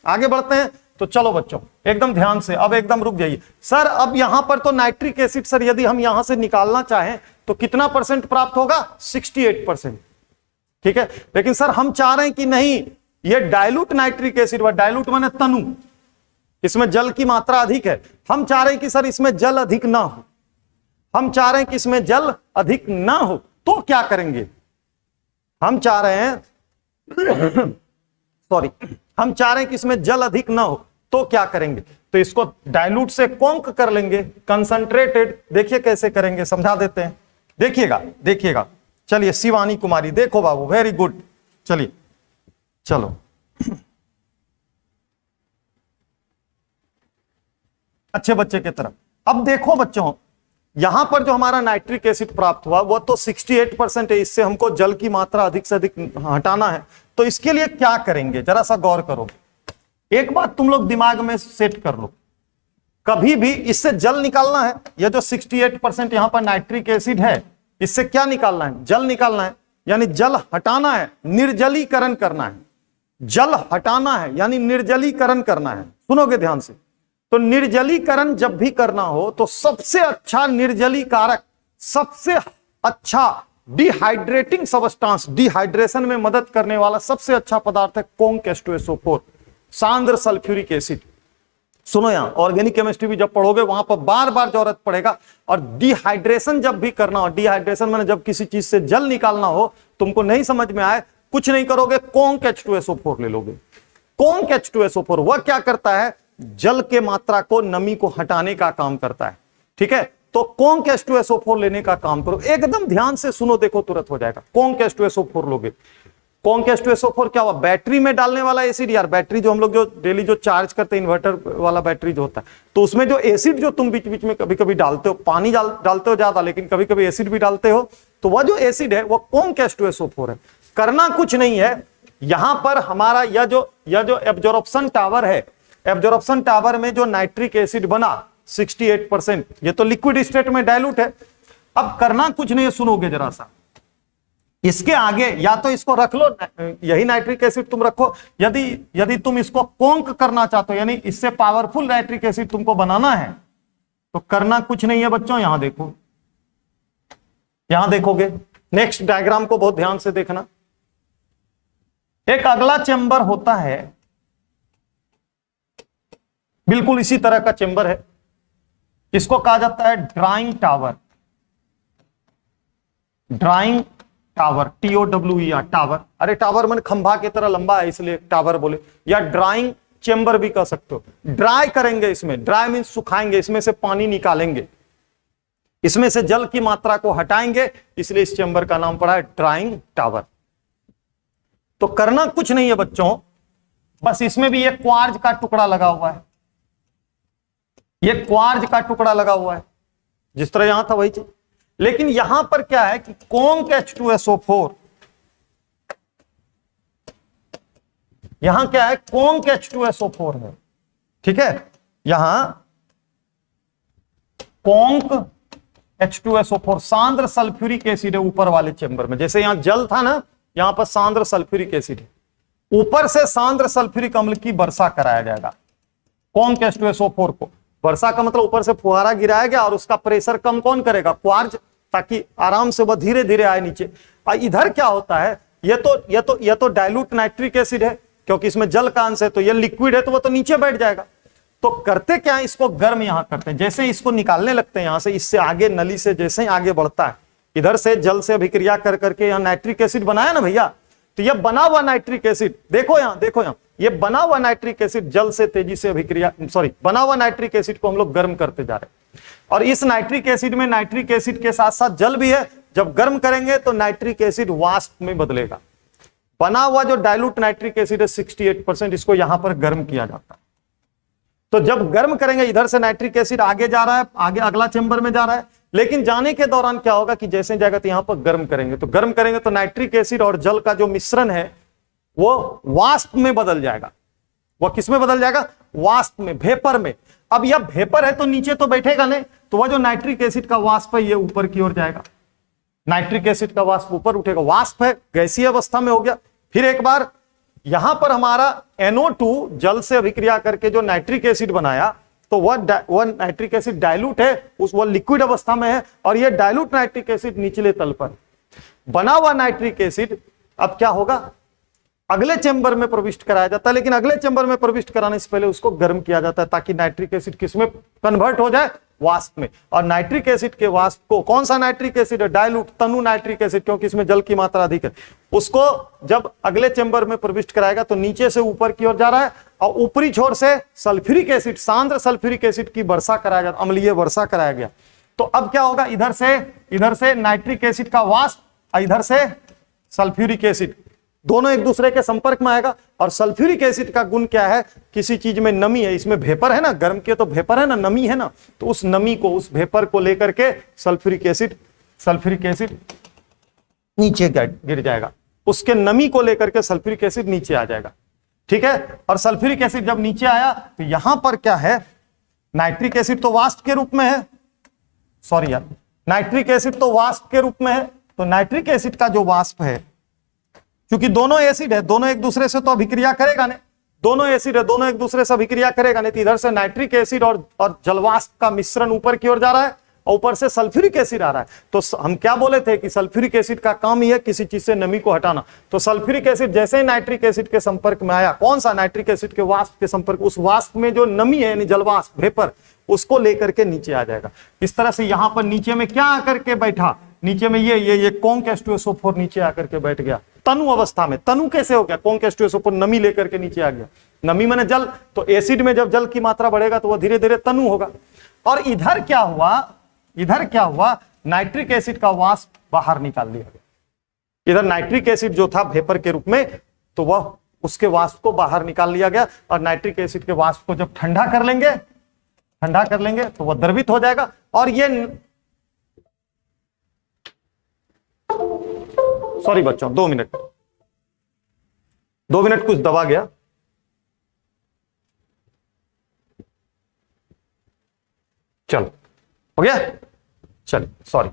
आगे बढ़ते हैं। तो चलो बच्चों एकदम ध्यान से, अब एकदम रुक जाइए। सर अब यहां पर तो नाइट्रिक एसिड सर यदि हम यहां से निकालना चाहें तो कितना परसेंट प्राप्त होगा, 68%। ठीक है, लेकिन सर हम चाह रहे हैं कि नहीं, ये डाइल्यूट नाइट्रिक एसिड, डाइल्यूट माने तनु, इसमें जल की मात्रा अधिक है, हम चाह रहे हैं कि सर इसमें जल अधिक ना हो, हम चाह रहे हैं कि इसमें जल अधिक ना हो, तो क्या करेंगे, हम चाह रहे हैं सॉरी हम चाह रहे हैं कि इसमें जल अधिक ना हो, तो क्या करेंगे, तो इसको डाइल्यूट से कॉन्क कर लेंगे, कंसंट्रेटेड। देखिए कैसे करेंगे, समझा देते हैं, देखिएगा देखिएगा। चलिए शिवानी कुमारी, देखो बाबू, वेरी गुड, चलिए चलो अच्छे बच्चे की तरफ। अब देखो बच्चों, यहां पर जो हमारा नाइट्रिक एसिड प्राप्त हुआ वो तो 68% है, इससे हमको जल की मात्रा अधिक से अधिक हटाना है, तो इसके लिए क्या करेंगे, जरा सा गौर करो। एक बात तुम लोग दिमाग में सेट कर लो, कभी भी इससे जल निकालना है, यह जो 68% यहां पर नाइट्रिक एसिड है, इससे क्या निकालना है, जल निकालना है, यानी जल हटाना है, निर्जलीकरण करना है, जल हटाना है यानी निर्जलीकरण करना है। सुनोगे ध्यान से, तो निर्जलीकरण जब भी करना हो तो सबसे अच्छा निर्जलीकारक, सबसे अच्छा डिहाइड्रेटिंग सबस्टांस, डिहाइड्रेशन में मदद करने वाला सबसे अच्छा पदार्थ है कॉन्क H2SO4, सांद्र सल्फ्यूरिक एसिड। सुनो यहां, ऑर्गेनिक केमिस्ट्री भी जब पढ़ोगे वहां पर बार बार जरूरत पड़ेगा। और डिहाइड्रेशन जब भी करना हो, डिहाइड्रेशन मैंने जब किसी चीज से जल निकालना हो, तुमको नहीं समझ में आए, कुछ नहीं करोगे, कॉन्क H2SO4 ले लोगे। कॉन्क H2SO4 वह क्या करता है, जल के मात्रा को, नमी को हटाने का काम करता है। ठीक है, तो कॉन्क H2SO4 लेने का काम करो, एकदम ध्यान से सुनो, देखो तुरंत हो जाएगा। कॉन्क H2SO4 लोगे, कॉन्क H2SO4 क्या हुआ, बैटरी में डालने वाला एसिड यार, बैटरी जो हम लोग जो डेली जो चार्ज करते हैं, इन्वर्टर वाला बैटरी जो होता है, तो उसमें जो एसिड जो तुम बीच बीच में कभी कभी डालते हो, पानी डालते हो ज्यादा, लेकिन कभी कभी एसिड भी डालते हो, तो वह जो एसिड है वो कॉन्क H2SO4 है। करना कुछ नहीं है, यहां पर हमारा यह जो एब्जॉर्प्शन टावर है, एब्जॉर्प्शन टावर में जो नाइट्रिक एसिड बना 68%, ये तो लिक्विड स्टेट में डाइल्यूट है। अब करना कुछ नहीं है, सुनोगे जरा सा, इसके आगे या तो इसको रख लो, यही नाइट्रिक एसिड तुम रखो, यदि तुम इसको कॉन्क करना चाहते हो, यानी इससे पावरफुल नाइट्रिक एसिड तुमको बनाना है, तो करना कुछ नहीं है बच्चों, यहां देखो, यहां देखोगे, नेक्स्ट डायग्राम को बहुत ध्यान से देखना। एक अगला चेंबर होता है, बिल्कुल इसी तरह का चेंबर है, इसको कहा जाता है drawing tower. Drawing tower, TOWER, tower. अरे टावर मैंने खंभा की तरह लंबा है इसलिए टावर बोले, या ड्राइंग चेंबर भी कह सकते हो। ड्राई करेंगे इसमें, ड्राई मीन्स सुखाएंगे, इसमें से पानी निकालेंगे, इसमें से जल की मात्रा को हटाएंगे, इसलिए इस चेंबर का नाम पड़ा है ड्राइंग टावर। तो करना कुछ नहीं है बच्चों, बस इसमें भी एक क्वार्ज का टुकड़ा लगा हुआ है, ये क्वार्ज का टुकड़ा लगा हुआ है, जिस तरह यहां था वही चीज। लेकिन यहां पर क्या है कि कॉन्क H2SO4, यहां क्या है, कॉन्क H2SO4 है, ठीक है, यहां कॉन्क H2SO4 सांद्र सल्फ्यूरिक एसिड है ऊपर वाले चेंबर में। जैसे यहां जल था ना, यहां पर सांद्र सल्फ्यूरिक एसिड है, ऊपर से सांद्र सल्फ्यूरिक अम्ल की वर्षा कराया जाएगा कॉन्क H2SO4 को। वर्षा का मतलब ऊपर से फुहारा गिराया गया और उसका प्रेशर कम कौन करेगा, क्वार्ज, ताकि आराम से वह धीरे धीरे आए नीचे। और इधर क्या होता है, ये तो डाइल्यूट नाइट्रिक एसिड है, क्योंकि इसमें जल का अंश है, तो ये लिक्विड है, तो वो तो नीचे बैठ जाएगा। तो करते क्या है, इसको गर्म यहां करते हैं, जैसे इसको निकालने लगते हैं यहां से, इससे आगे नली से जैसे ही आगे बढ़ता है, इधर से जल से अभिक्रिया कर करके यहां नाइट्रिक एसिड बनाया ना भैया, तो ये बना हुआ नाइट्रिक एसिड, देखो यहां, देखो यहां, ये बना हुआ नाइट्रिक एसिड जल से तेजी से अभिक्रिया, सॉरी, बना हुआ नाइट्रिक एसिड को हम लोग गर्म करते जा रहे हैं। और इस नाइट्रिक एसिड में नाइट्रिक एसिड के साथ साथ जल भी है, जब गर्म करेंगे तो नाइट्रिक एसिड वाष्प में बदलेगा। बना हुआ जो डाइल्यूट नाइट्रिक एसिड है 68%, इसको यहां पर गर्म किया जाता है। तो जब गर्म करेंगे, इधर से नाइट्रिक एसिड आगे जा रहा है, आगे अगला चेंबर में जा रहा है, लेकिन जाने के दौरान क्या होगा कि जैसे जाएगा तो यहां पर गर्म करेंगे, तो गर्म करेंगे तो नाइट्रिक एसिड और जल का जो मिश्रण है वो वाष्प में बदल जाएगा। वह किस में बदल जाएगा, वाष्प में, भेपर में। अब यह भेपर है तो नीचे तो बैठेगा नहीं, तो वह जो नाइट्रिक एसिड का वाष्प है ये ऊपर की ओर जाएगा, नाइट्रिक एसिड का वाष्प ऊपर उठेगा, वाष्प है, गैसीय अवस्था में हो गया। फिर एक बार यहां पर हमारा NO2 जल से अभिक्रिया करके जो नाइट्रिक एसिड बनाया, तो वह नाइट्रिक एसिड डाइल्यूट है, वह लिक्विड अवस्था में है, और यह डाइल्यूट नाइट्रिक एसिड निचले तल पर बना हुआ नाइट्रिक एसिड अब क्या होगा, अगले चेंबर में प्रविष्ट कराया जाता है। लेकिन अगले चेंबर में प्रविष्ट कराने से पहले उसको गर्म किया जाता है, ताकि नाइट्रिक एसिड किसमें कन्वर्ट हो जाए, वाष्प में। और नाइट्रिक एसिड के वाष्प को, कौन सा नाइट्रिक एसिड है, डाइल्यूट तनु नाइट्रिक एसिड, क्योंकि इसमें जल की मात्रा अधिक है, उसको जब अगले चेंबर में प्रविष्ट कराएगा तो नीचे से ऊपर की ओर जा रहा है, और ऊपरी छोर से सल्फ्यूरिक एसिड, सांद्र सल्फ्यूरिक एसिड की वर्षा कराया जाता, अम्लीय वर्षा कराया गया। तो अब क्या होगा, इधर से नाइट्रिक एसिड का वाष्प, इधर से सल्फ्यूरिक एसिड, दोनों एक दूसरे के संपर्क में आएगा। और सल्फ्यूरिक एसिड का गुण क्या है, किसी चीज में नमी है, इसमें भेपर है ना, गर्म किया तो भेपर है ना, नमी है ना, तो उस नमी को, उस भेपर को लेकर के सल्फ्यूरिक एसिड नीचे गिर जाएगा, उसके नमी को लेकर के सल्फ्यूरिक एसिड नीचे आ जाएगा, ठीक है। और सल्फ्यूरिक एसिड जब नीचे आया तो यहां पर क्या है, नाइट्रिक एसिड तो वाष्प के रूप में है, सॉरी यार, नाइट्रिक एसिड तो वाष्प के रूप में है, तो नाइट्रिक एसिड का जो वाष्प है, क्योंकि दोनों एसिड है, दोनों एक दूसरे से तो अभिक्रिया करेगा नहीं, दोनों एसिड है, दोनों एक दूसरे से अभिक्रिया करेगा नहीं, तो इधर से नाइट्रिक एसिड और जलवाष्प का मिश्रण ऊपर की ओर जा रहा है, और ऊपर से सल्फ्यूरिक एसिड आ रहा है। तो हम क्या बोले थे कि सल्फ्यूरिक एसिड का काम ही है किसी चीज से नमी को हटाना। तो सल्फ्यूरिक एसिड जैसे ही नाइट्रिक एसिड के संपर्क में आया, कौन सा, नाइट्रिक एसिड के वाष्प के संपर्क, उस वाष्प में जो नमी है यानी जलवाष्प, भेपर, उसको लेकर के नीचे आ जाएगा। इस तरह से यहां पर नीचे में क्या आकर के बैठा, नीचे में ये कॉन्क H2SO4 नीचे आकर के बैठ गया तनु अवस्था में। तनु कैसे हो गया, कॉन्क H2SO4 नमी लेकर के नीचे आ गया, नमी माने जल, तो एसिड में जब जल की मात्रा बढ़ेगा तो वह धीरे धीरे तनु होगा। और इधर क्या हुआ, नाइट्रिक एसिड का वाष्प बाहर निकाल दिया गया। इधर नाइट्रिक एसिड जो था भेपर के रूप में, तो वह उसके वाष्प को बाहर निकाल लिया गया। और नाइट्रिक एसिड के वाष्प को जब ठंडा कर लेंगे तो वह द्रवित हो जाएगा। और ये, सॉरी बच्चों, 2 मिनट कुछ दबा गया। चलो, हो गया, चलिए, सॉरी।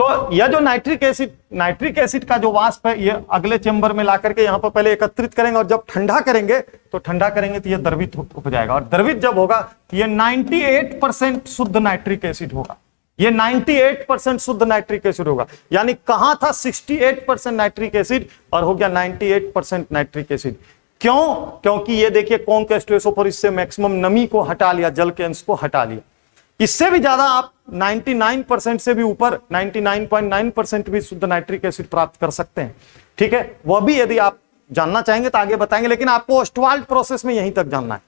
तो यह जो नाइट्रिक एसिड का जो वाष्प है ये अगले चेंबर में ला करके यहाँ पर पहले एकत्रित करेंगे और जब ठंडा करेंगे तो ये द्रवित हो जाएगा। और द्रवित जब होगा ये 98% शुद्ध नाइट्रिक एसिड होगा। ये 98% शुद्ध नाइट्रिक एसिड होगा। यानी कहां था 68% नाइट्रिक एसिड और हो गया 98% नाइट्रिक एसिड। क्यों? क्योंकि ये देखिए कॉन्क H2SO4 इससे मैक्सिमम नमी को हटा लिया, जल के अंश को हटा लिया। इससे भी ज्यादा आप 99% से भी ऊपर 99.9% भी शुद्ध नाइट्रिक एसिड प्राप्त कर सकते हैं। ठीक है, वह भी यदि आप जानना चाहेंगे तो आगे बताएंगे, लेकिन आपको ओस्टवाल्ड प्रोसेस में यहीं तक जानना है।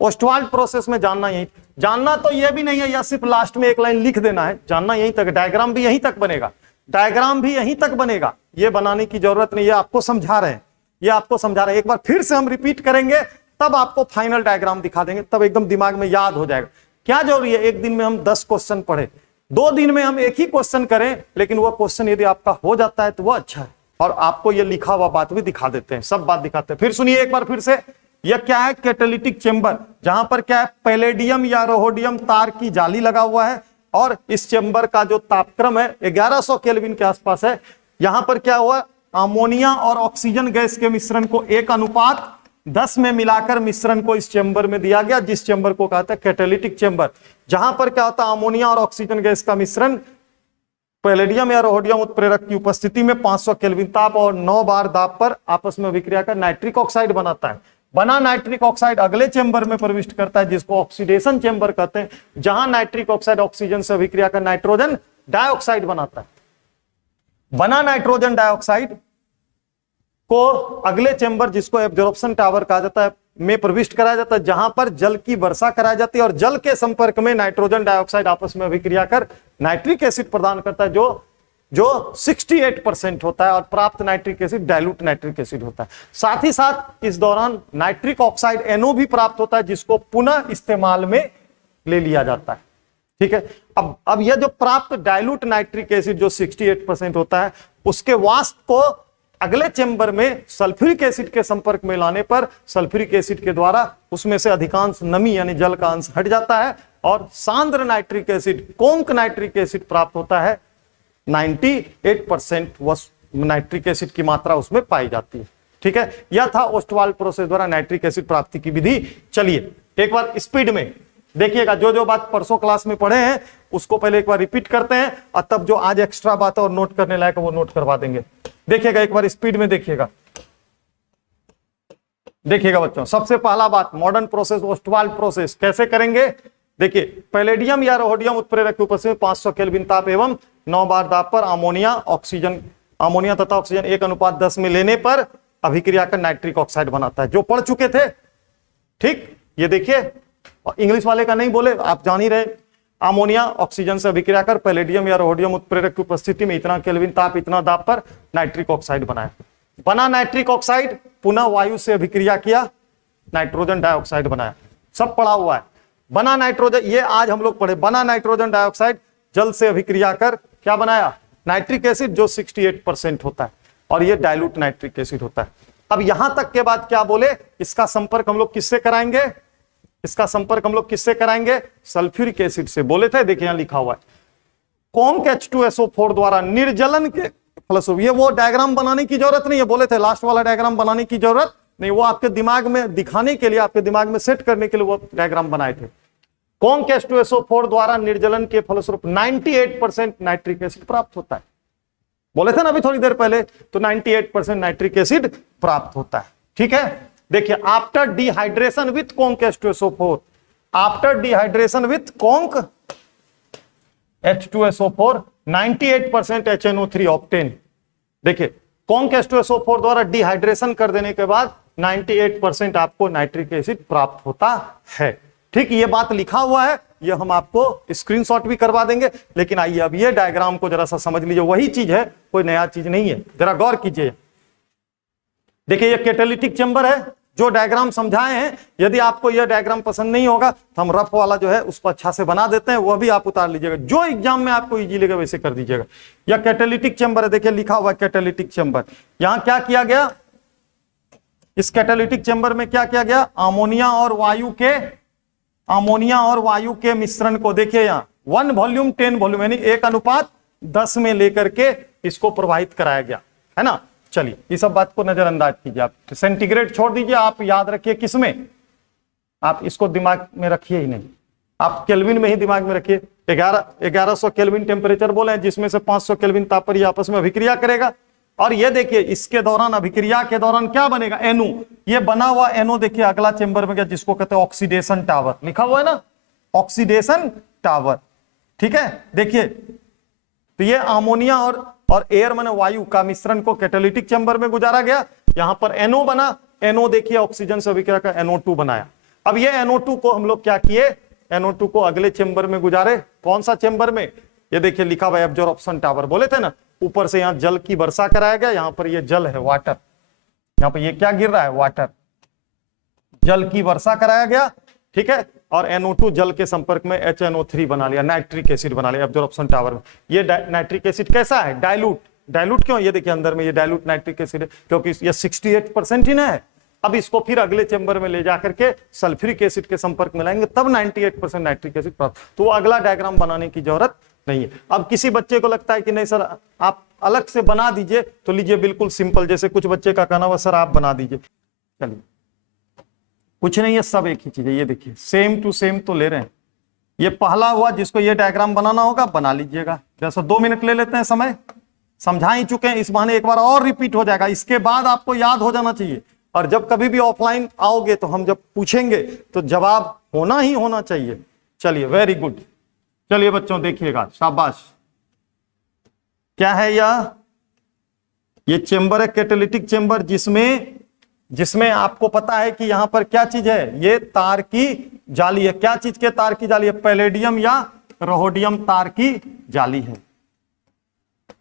ओस्टवाल्ड प्रोसेस में जानना तो यह भी नहीं है या सिर्फ लास्ट में एक लाइन लिख देना है, जानना यहीं तक। डायग्राम भी यहीं तक बनेगा, डायग्राम भी यहीं तक बनेगा, ये बनाने की जरूरत नहीं है। आपको समझा रहे हैं, ये आपको समझा रहे हैं। एक बार फिर से हम रिपीट करेंगे तब आपको फाइनल डायग्राम दिखा देंगे, तब एकदम दिमाग में याद हो जाएगा। क्या जरूरी है एक दिन में हम 10 क्वेश्चन पढ़े, 2 दिन में हम एक ही क्वेश्चन करें, लेकिन वह क्वेश्चन यदि आपका हो जाता है तो वह अच्छा है। और आपको यह लिखा हुआ बात भी दिखा देते हैं, सब बात दिखाते हैं। फिर सुनिए एक बार फिर से, यह क्या है? कैटालिटिक चेंबर, जहां पर क्या है? पैलेडियम या रोहोडियम तार की जाली लगा हुआ है और इस चेंबर का जो तापक्रम है 1100 केल्विन के आसपास है। यहां पर क्या हुआ? अमोनिया और ऑक्सीजन गैस के मिश्रण को 1:10 में मिलाकर मिश्रण को इस चेंबर में दिया गया, जिस चेंबर को कहते हैं कैटालिटिक चेंबर। जहां पर क्या होता है? अमोनिया और ऑक्सीजन गैस का मिश्रण पैलेडियम या रोहोडियम उत्प्रेरक की उपस्थिति में 500 केल्विन ताप और 9 बार दाब पर आपस में अभिक्रिया कर नाइट्रिक ऑक्साइड बनाता है। बना नाइट्रिक ऑक्साइड अगले चेंबर में प्रविष्ट करता है, जिसको ऑक्सीडेशन चेंबर कहते हैं, जहां नाइट्रिक ऑक्साइड ऑक्सीजन से अभिक्रिया कर नाइट्रोजन डाइऑक्साइड बनाता है। बना नाइट्रोजन डाइऑक्साइड को अगले चेंबर, जिसको एब्जॉर्प्शन टावर कहा जाता है, में प्रविष्ट कराया जाता है, जहां पर जल की वर्षा कराई जाती है और जल के संपर्क में नाइट्रोजन डाइऑक्साइड आपस में अभिक्रिया कर नाइट्रिक एसिड प्रदान करता है, जो 68% होता है। और प्राप्त nitric acid dilute nitric acid होता है। साथ ही साथ इस दौरान नाइट्रिक ऑक्साइड NO भी प्राप्त होता है, जिसको पुनः इस्तेमाल में ले लिया जाता है। ठीक है, अब यह जो प्राप्त डाइल्यूट नाइट्रिक एसिड जो 68% होता है, उसके वाष्प को अगले चेंबर में सल्फ्यूरिक एसिड के संपर्क में लाने पर सल्फ्यूरिक एसिड के द्वारा उसमें से अधिकांश नमी यानी जल का अंश हट जाता है और सांद्र nitric acid, conc nitric acid प्राप्त होता है। 98% नाइट्रिक एसिड की मात्रा उसमें पाई जाती है। ठीक है, यह था ओस्टवाल्ड प्रोसेस द्वारा नाइट्रिक एसिड प्राप्ति की विधि। चलिए एक बार स्पीड में देखिएगा, जो बात परसों क्लास में पढ़े हैं उसको पहले एक बार रिपीट करते हैं और तब जो आज एक्स्ट्रा बात है और नोट करने लायक वो नोट करवा देंगे। देखिएगा एक बार स्पीड में देखिएगा बच्चों। सबसे पहला बात, मॉडर्न प्रोसेस ओस्टवाल्ड प्रोसेस कैसे करेंगे? देखिए, पैलेडियम या रोहोडियम उत्प्रेरक की उपस्थिति में 500 केल्विन ताप एवं 9 बार दाब पर अमोनिया तथा ऑक्सीजन 1:10 में लेने पर अभिक्रिया कर नाइट्रिक ऑक्साइड बनाता है, जो पढ़ चुके थे। ठीक, ये देखिए, इंग्लिश वाले का नहीं बोले, आप जान ही रहे। अमोनिया ऑक्सीजन से अभिक्रिया कर पैलेडियम या रोहोडियम उत्प्रेरक की उपस्थिति में इतना केल्विन ताप इतना दाब पर नाइट्रिक ऑक्साइड बनाया। बना नाइट्रिक ऑक्साइड, पुनः वायु से अभिक्रिया किया, नाइट्रोजन डाइऑक्साइड बनाया। सब पढ़ा हुआ है। बना नाइट्रोजन, ये आज हम लोग पढ़े। बना नाइट्रोजन डाइऑक्साइड जल से अभिक्रिया कर क्या बनाया? नाइट्रिक एसिड, जो 68% होता है, और ये डाइल्यूट नाइट्रिक एसिड होता है। अब यहां तक के बाद क्या बोले? इसका संपर्क हम लोग किससे कराएंगे? सल्फ्यूरिक एसिड से। बोले थे, देखिए यहां लिखा हुआ है, कॉन्क H2SO4 द्वारा निर्जलन के फलस्वरूप। ये वो डायग्राम बनाने की जरूरत नहीं है, बोले थे लास्ट वाला डायग्राम बनाने की जरूरत नहीं, वो आपके दिमाग में दिखाने के लिए, आपके दिमाग में सेट करने के लिए वो डायग्राम बनाए थे। कॉन्क H2SO4 द्वारा निर्जलन के फलस्वरूप 98% नाइट्रिक एसिड प्राप्त होता है। बोले थे ना अभी थोड़ी देर पहले, तो 98% नाइट्रिक एसिड प्राप्त होता है। ठीक है, देखिए, after dehydration with conc H2SO4, after dehydration with conc H2SO4 98% HNO3 obtain. देखिए, कॉन्क H2SO4 द्वारा डिहाइड्रेशन कर देने के बाद 98% आपको नाइट्रिक एसिड प्राप्त होता है। ठीक, ये बात लिखा हुआ है, ये हम आपको स्क्रीनशॉट भी करवा देंगे। लेकिन आइए अब ये डायग्राम को जरा सा समझ लीजिए, वही चीज है, कोई नया चीज नहीं है, जरा गौर कीजिए। देखिए, ये कैटालिटिक चेंबर है, जो डायग्राम समझाए हैं। यदि आपको यह डायग्राम पसंद नहीं होगा तो हम रफ वाला जो है उसको अच्छा से बना देते हैं, वह भी आप उतार लीजिएगा, जो एग्जाम में आपको इजी लगे वैसे कर दीजिएगा। यह कैटालिटिक चेंबर है, देखिए लिखा हुआ है कैटालिटिक चेंबर। यहां क्या किया गया? इस कैटालिटिक चेंबर में क्या किया गया? अमोनिया और वायु के मिश्रण को, देखिए यहाँ 1 वॉल्यूम 10 वॉल्यूम, यानी 1:10 10 में लेकर के इसको प्रवाहित कराया गया, है ना। चलिए ये सब बात को नजरअंदाज कीजिए, आप सेंटीग्रेड छोड़ दीजिए, आप याद रखिए किसमें, आप इसको दिमाग में रखिए ही नहीं, आप केल्विन में ही दिमाग में रखिए। 1100 केल्विन टेम्परेचर बोले हैं, जिसमें से 500 केल्विन ताप पर ये आपस में अभिक्रिया करेगा। और ये देखिए इसके दौरान, अभिक्रिया के दौरान क्या बनेगा, NO। ये बना हुआ NO देखिए अगला चेंबर में गया, जिसको कहते हैं ऑक्सीडेशन टावर, लिखा हुआ है ना, ऑक्सीडेशन टावर, ठीक है। देखिए तो ये अमोनिया और एयर माने वायु का मिश्रण को कैटालिटिक चेंबर में गुजारा गया, यहां पर NO बना, NO देखिए ऑक्सीजन से अभिक्रिया का NO2 बनाया। अब ये NO2 को हम लोग क्या किए, NO2 को अगले चेंबर में गुजारे, कौन सा चेंबर में, ये देखिए लिखा हुआ है एब्जॉर्प्शन टावर, बोले थे ना, ऊपर से यहां जल की वर्षा कराया गया, यहां पर ये जल है वाटर, यहां पर ये क्या गिर रहा है, वाटर, जल की वर्षा कराया गया, ठीक है। और NO2 जल के संपर्क में HNO3 बना लिया, नाइट्रिक एसिड बना लिया एब्जॉर्प्शन टावर में। ये नाइट्रिक एसिड कैसा है, डाइल्यूट क्यों, ये देखिए अंदर में ये डाइल्यूट नाइट्रिक एसिड है, क्योंकि ये 68% ही ना है। अब इसको फिर अगले चेंबर में ले जाकर के सल्फ्यूरिक एसिड के संपर्क में लाएंगे, तब 98% नाइट्रिक एसिड प्राप्त, तो अगला डायग्राम बनाने की जरूरत नहीं है। अब किसी बच्चे को लगता है कि नहीं सर आप अलग से बना दीजिए, तो लीजिए बिल्कुल सिंपल, जैसे कुछ बच्चे का कहना हुआ सर आप बना दीजिए, चलिए कुछ नहीं है, सब एक ही चीज है। ये देखिए सेम टू सेम तो ले रहे हैं, ये पहला हुआ, जिसको ये डायग्राम बनाना होगा बना लीजिएगा, जैसा 2 मिनट ले लेते हैं समय, समझा ही चुके हैं, इस बहाने एक बार और रिपीट हो जाएगा, इसके बाद आपको याद हो जाना चाहिए। और जब कभी भी ऑफलाइन आओगे तो हम जब पूछेंगे तो जवाब होना ही होना चाहिए। चलिए वेरी गुड, चलिए बच्चों देखिएगा, शाबाश। क्या है यह, ये चेंबर है कैटालिटिक चेंबर, जिसमें आपको पता है कि यहां पर क्या चीज है, ये तार की जाली है। क्या चीज के तार की जाली है, पैलेडियम या रोहोडियम तार की जाली है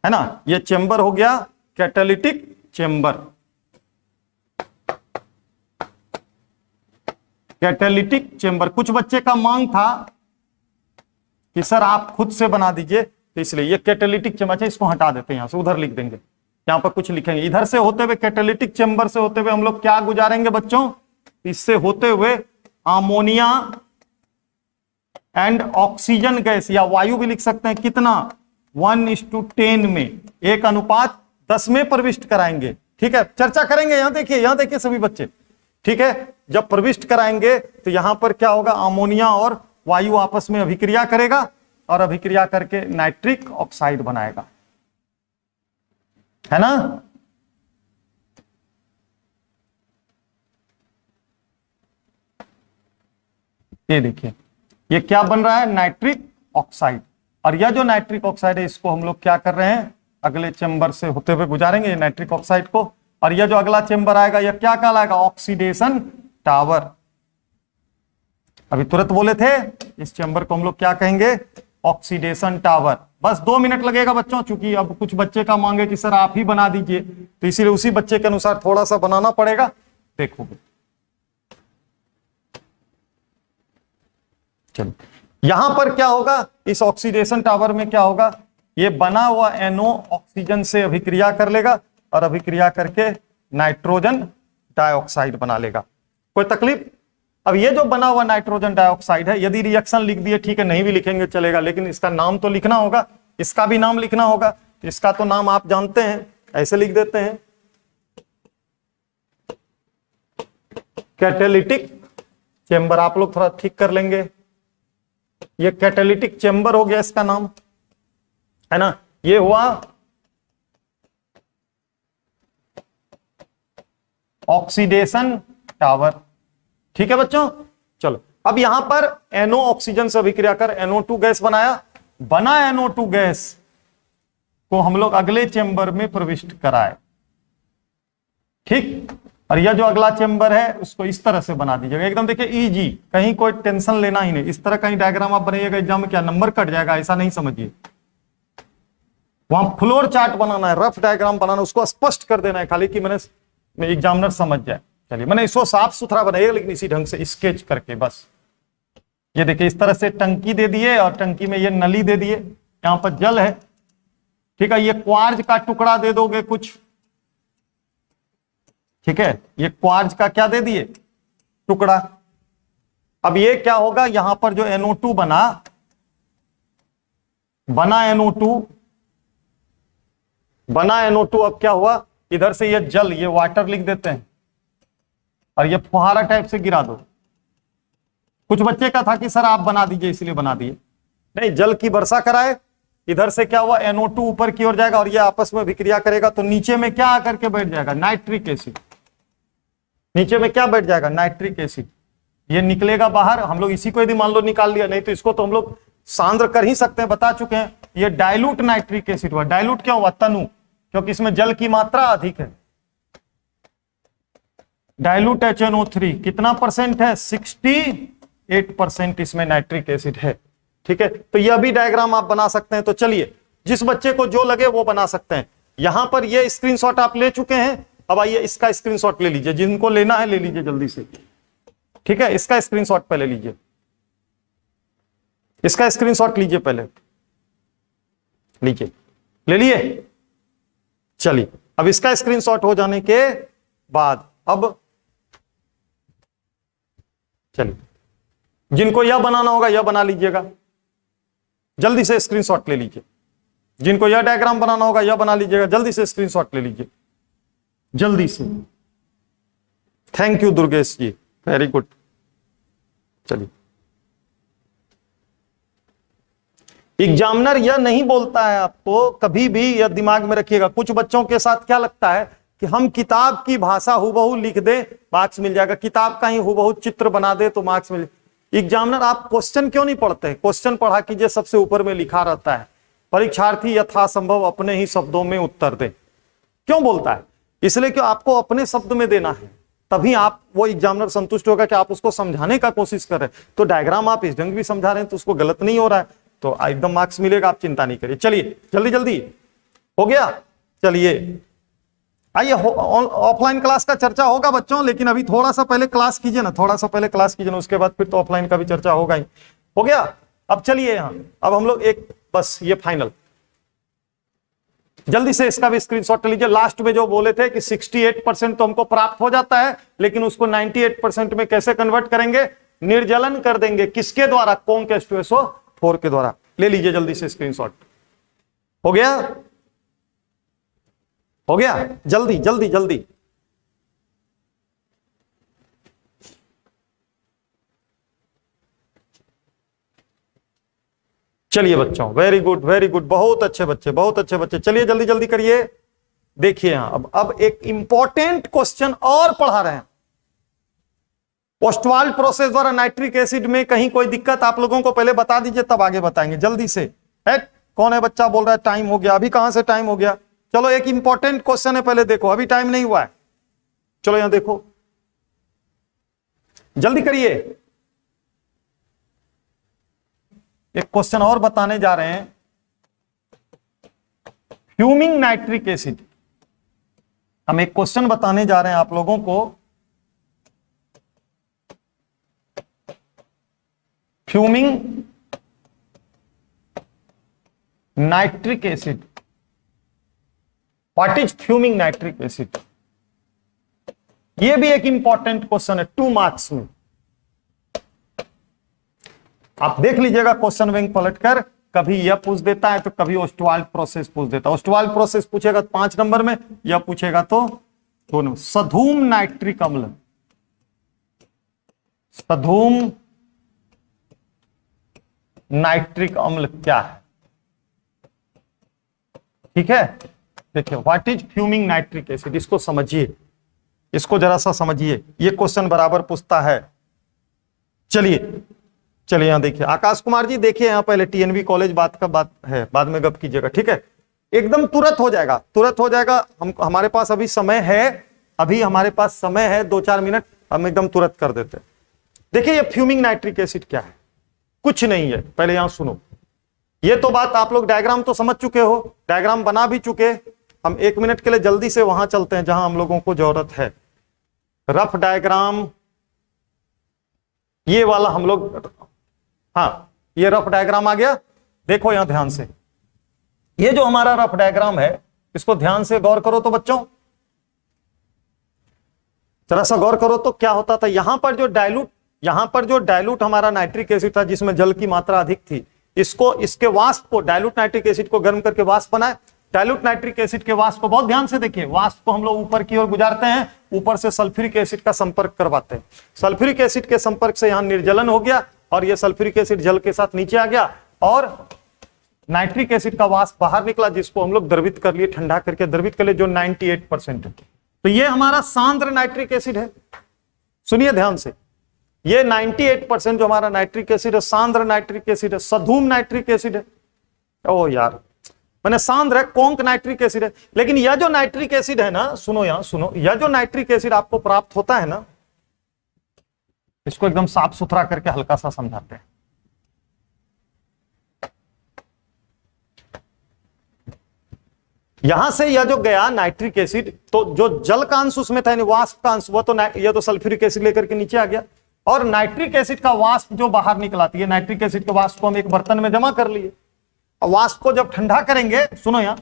ना। ये चेंबर हो गया कैटालिटिक चेंबर, कैटालिटिक चेंबर। कुछ बच्चे का मांग था कि सर आप खुद से बना दीजिए, तो इसलिए ये कैटालिटिक चेंबर, अच्छा इसको हटा देते हैं, यहां से उधर लिख देंगे, यहां पर कुछ लिखेंगे, इधर से होते हुए कैटालिटिक चेंबर से होते हुए हम लोग क्या गुजारेंगे बच्चों, इससे होते हुए अमोनिया एंड ऑक्सीजन गैस, या वायु भी लिख सकते हैं, कितना 1:10 में, 1:10 में प्रविष्ट कराएंगे, ठीक है। चर्चा करेंगे, यहां देखिए सभी बच्चे, ठीक है। जब प्रविष्ट कराएंगे तो यहां पर क्या होगा, अमोनिया और वायु आपस में अभिक्रिया करेगा और अभिक्रिया करके नाइट्रिक ऑक्साइड बनाएगा, है ना। ये देखिए ये क्या बन रहा है, नाइट्रिक ऑक्साइड। और यह जो नाइट्रिक ऑक्साइड है इसको हम लोग क्या कर रहे हैं, अगले चेंबर से होते हुए गुजारेंगे नाइट्रिक ऑक्साइड को। और यह जो अगला चेंबर आएगा यह क्या कहलाएगा, ऑक्सीडेशन टावर। अभी तुरंत बोले थे, इस चेंबर को हम लोग क्या कहेंगे, ऑक्सीडेशन टावर। बस 2 मिनट लगेगा बच्चों, चूंकि अब कुछ बच्चे का मांगे कि सर आप ही बना दीजिए, तो इसीलिए उसी बच्चे के अनुसार थोड़ा सा बनाना पड़ेगा, देखोगे। चलो यहां पर क्या होगा, इस ऑक्सीडेशन टावर में क्या होगा, ये बना हुआ NO ऑक्सीजन से अभिक्रिया कर लेगा और अभिक्रिया करके नाइट्रोजन डाइऑक्साइड बना लेगा। कोई तकलीफ। अब ये जो बना हुआ नाइट्रोजन डाइऑक्साइड है, यदि रिएक्शन लिख दिए ठीक है, नहीं भी लिखेंगे चलेगा, लेकिन इसका नाम तो लिखना होगा, इसका भी नाम लिखना होगा। इसका तो नाम आप जानते हैं, ऐसे लिख देते हैं, कैटालिटिक चेंबर। आप लोग थोड़ा ठीक कर लेंगे, ये कैटालिटिक चेंबर हो गया इसका नाम, है ना। ये हुआ ऑक्सीडेशन टावर, ठीक है बच्चों। चलो अब यहां पर NO ऑक्सीजन से अभिक्रिया कर NO2 गैस बनाया, बना NO2 गैस को हम लोग अगले चेंबर में प्रविष्ट कराए, ठीक। और यह जो अगला चेंबर है उसको इस तरह से बना दीजिएगा, एकदम देखिए इजी, कहीं कोई टेंशन लेना ही नहीं। इस तरह कहीं डायग्राम आप बनाइएगा एग्जाम में क्या नंबर कट जाएगा, ऐसा नहीं समझिए। वहां फ्लोर चार्ट बनाना है, रफ डायग्राम बनाना, उसको स्पष्ट कर देना है खाली, कि मैंने एग्जामिनर समझ जाए। चलिए मैंने इसको साफ सुथरा बनाइएगा, लेकिन इसी ढंग से स्केच करके बस। ये देखिए इस तरह से टंकी दे दिए और टंकी में ये नली दे दिए, यहां पर जल है, ठीक है। ये क्वार्ज का टुकड़ा दे दोगे कुछ, ठीक है। ये क्वार्ज का क्या दे दिए, टुकड़ा। अब ये क्या होगा, यहां पर जो NO2 बना NO2 बना NO2, अब क्या हुआ, इधर से ये जल, ये वाटर लिख देते हैं और ये फुहारा टाइप से गिरा दो। कुछ बच्चे का था कि सर आप बना दीजिए, इसलिए बना दिए, नहीं, जल की वर्षा कराए, इधर से क्या हुआ, NO2 ऊपर की ओर जाएगा और ये आपस में अभिक्रिया करेगा, तो नीचे में क्या आकर के बैठ जाएगा, नाइट्रिक एसिड। नीचे में क्या बैठ जाएगा, नाइट्रिक एसिड। ये निकलेगा बाहर, हम लोग इसी को यदि मान लो निकाल लिया, नहीं तो इसको तो हम लोग सांद्र कर ही सकते हैं, बता चुके हैं। ये डाइल्यूट नाइट्रिक एसिड हुआ। डाइल्यूट क्यों हुआ, तनु, क्योंकि इसमें जल की मात्रा अधिक है। डाइल्यूट HNO3 कितना परसेंट है, 68% इसमें नाइट्रिक एसिड है। ठीक है, तो यह भी डायग्राम आप बना सकते हैं। तो चलिए, जिस बच्चे को जो लगे वो बना सकते हैं। यहां पर ये स्क्रीनशॉट आप ले चुके हैं, अब आइए इसका स्क्रीनशॉट ले लीजिए, जिनको लेना है ले लीजिए जल्दी से। ठीक है, इसका स्क्रीनशॉट पहले लीजिए, इसका स्क्रीनशॉट लीजिए, पहले लीजिए, ले लिए। चलिए, अब इसका स्क्रीनशॉट हो जाने के बाद अब चलिए, जिनको यह बनाना होगा यह बना लीजिएगा, जल्दी से स्क्रीनशॉट ले लीजिए। जिनको यह डायग्राम बनाना होगा यह बना लीजिएगा, जल्दी से स्क्रीनशॉट ले लीजिए, जल्दी से। Thank you Durgesh ji, very good. चलिए, एग्जामिनर यह नहीं बोलता है आपको, कभी भी यह दिमाग में रखिएगा। कुछ बच्चों के साथ क्या लगता है कि हम किताब की भाषा हुबहू लिख दे, मार्क्स मिल जाएगा, किताब का ही हुबहू चित्र बना दे तो मार्क्स मिल जाएगा। एग्जामिनर आप क्वेश्चन क्यों नहीं पढ़ते, क्वेश्चन पढ़ा कीजिए, सबसे ऊपर में लिखा रहता है, परीक्षार्थी यथासंभव अपने ही शब्दों में उत्तर दे। क्यों बोलता है, इसलिए कि आपको अपने शब्द में देना है, तभी आप वो एग्जामिनर संतुष्ट होगा कि आप उसको समझाने का कोशिश कर रहे हैं। तो डायग्राम आप इस ढंग भी समझा रहे हैं तो उसको गलत नहीं हो रहा है, तो एकदम मार्क्स मिलेगा, आप चिंता नहीं करिए। चलिए जल्दी जल्दी हो गया। चलिए आइए, ऑफलाइन क्लास का चर्चा होगा बच्चों, लेकिन अभी थोड़ा सा पहले क्लास कीजिए ना, थोड़ा सा पहले क्लास कीजिए ना, उसके बाद फिर तो ऑफलाइन का भी चर्चा होगा ही। हो गया, अब चलिए यहाँ, अब हम लोग एक बस ये फाइनल, जल्दी से इसका भी स्क्रीनशॉट लीजिए। लास्ट में जो बोले थे कि 68% तो हमको प्राप्त हो जाता है, लेकिन उसको 98% में कैसे कन्वर्ट करेंगे, निर्जलन कर देंगे, किसके द्वारा, कौन के H2SO4 के द्वारा। ले लीजिए जल्दी से स्क्रीनशॉट। हो गया, हो गया, जल्दी जल्दी जल्दी। चलिए बच्चों, वेरी गुड वेरी गुड, बहुत अच्छे बच्चे, बहुत अच्छे बच्चे। चलिए जल्दी जल्दी करिए। देखिए यहां अब एक इंपॉर्टेंट क्वेश्चन और पढ़ा रहे हैं। ओस्टवाल्ड प्रोसेस द्वारा नाइट्रिक एसिड में कहीं कोई दिक्कत आप लोगों को पहले बता दीजिए, तब आगे बताएंगे। जल्दी से कौन है बच्चा बोल रहा है टाइम हो गया, अभी कहां से टाइम हो गया। चलो एक इंपॉर्टेंट क्वेश्चन है, पहले देखो, अभी टाइम नहीं हुआ है। चलो यहां देखो, जल्दी करिए। एक क्वेश्चन और बताने जा रहे हैं, फ्यूमिंग नाइट्रिक एसिड। हम एक क्वेश्चन बताने जा रहे हैं आप लोगों को, fuming nitric acid. What is fuming nitric acid, यह भी एक इंपॉर्टेंट क्वेश्चन है 2 मार्क्स में। आप देख लीजिएगा क्वेश्चन बैंक पलटकर, कभी यह पूछ देता है तो कभी ओस्टवाल्ड प्रोसेस पूछ देता है। ओस्टवाल्ड प्रोसेस पूछेगा 5 नंबर में, यह पूछेगा तो 2 नंबर। सधूम नाइट्रिक अम्ल, सधूम नाइट्रिक अम्ल क्या है, ठीक है। देखिए what is fuming nitric acid, इसको समझिए, इसको जरा सा समझिए, ये क्वेश्चन बराबर पूछता है। चलिए चलिए यहां देखिए, आकाश कुमार जी देखिए यहां, पहले TNV कॉलेज बात का बात है, बाद में गप कीजिएगा, ठीक है। एकदम तुरंत हो जाएगा, तुरंत हो जाएगा। हमारे पास अभी समय है, अभी हमारे पास समय है 2-4 मिनट, हम एकदम तुरंत कर देते हैं। देखिए ये फ्यूमिंग नाइट्रिक एसिड क्या है, कुछ नहीं है, पहले यहां सुनो। ये तो बात आप लोग डायग्राम तो समझ चुके हो, डायग्राम बना भी चुके। हम 1 मिनट के लिए जल्दी से वहां चलते हैं जहां हम लोगों को जरूरत है। रफ डायग्राम ये वाला हम लोग, हाँ ये रफ डायग्राम आ गया। देखो यहां ध्यान से, ये जो हमारा रफ डायग्राम है इसको ध्यान से गौर करो तो बच्चों, जरा सा गौर करो तो क्या होता था। यहां पर जो डाइल्यूट हमारा नाइट्रिक एसिड था जिसमें जल की मात्रा अधिक थी, इसको, इसके वाष्प को, डाइल्यूट नाइट्रिक एसिड को गर्म करके वाष्प बनाए, डाइल्यूट नाइट्रिक एसिड के वाष्प को बहुत ध्यान से देखिए, वाष्प को हम लोग ऊपर की ओर गुजारते हैं, ऊपर से सल्फ्यूरिक एसिड का संपर्क करवाते हैं। सल्फ्यूरिक एसिड के संपर्क से यहां निर्जलन हो गया और ये सल्फ्यूरिक एसिड जल के साथ नीचे आ गया और नाइट्रिक एसिड का वाष्प बाहर निकला, जिसको हम लोग द्रवित कर लिए, ठंडा करके द्रवित कर लिए, जो 98% है। तो ये हमारा सांद्र नाइट्रिक एसिड है। सुनिए ध्यान से, ये 98% जो हमारा नाइट्रिक एसिड है, सांद्र नाइट्रिक एसिड है, सधूम नाइट्रिक एसिड है। ओ यार, मैंने सांद्र है, कोंक नाइट्रिक एसिड है। लेकिन यह जो नाइट्रिक एसिड है ना, सुनो यहां सुनो, यह जो नाइट्रिक एसिड आपको प्राप्त होता है ना, इसको एकदम साफ सुथरा करके हल्का सा समझाते हैं। यहां से यह जो गया नाइट्रिक एसिड, तो जो जल का अंश उसमें था, यानी वाष्प का अंश, वो तो यह तो सल्फ्यूरिक एसिड लेकर के नीचे आ गया, और नाइट्रिक एसिड का वाष्प जो बाहर निकलाती है, नाइट्रिक एसिड के वाष्प को हम एक बर्तन में जमा कर लिए। और वाष्प को जब ठंडा करेंगे, सुनो यहां,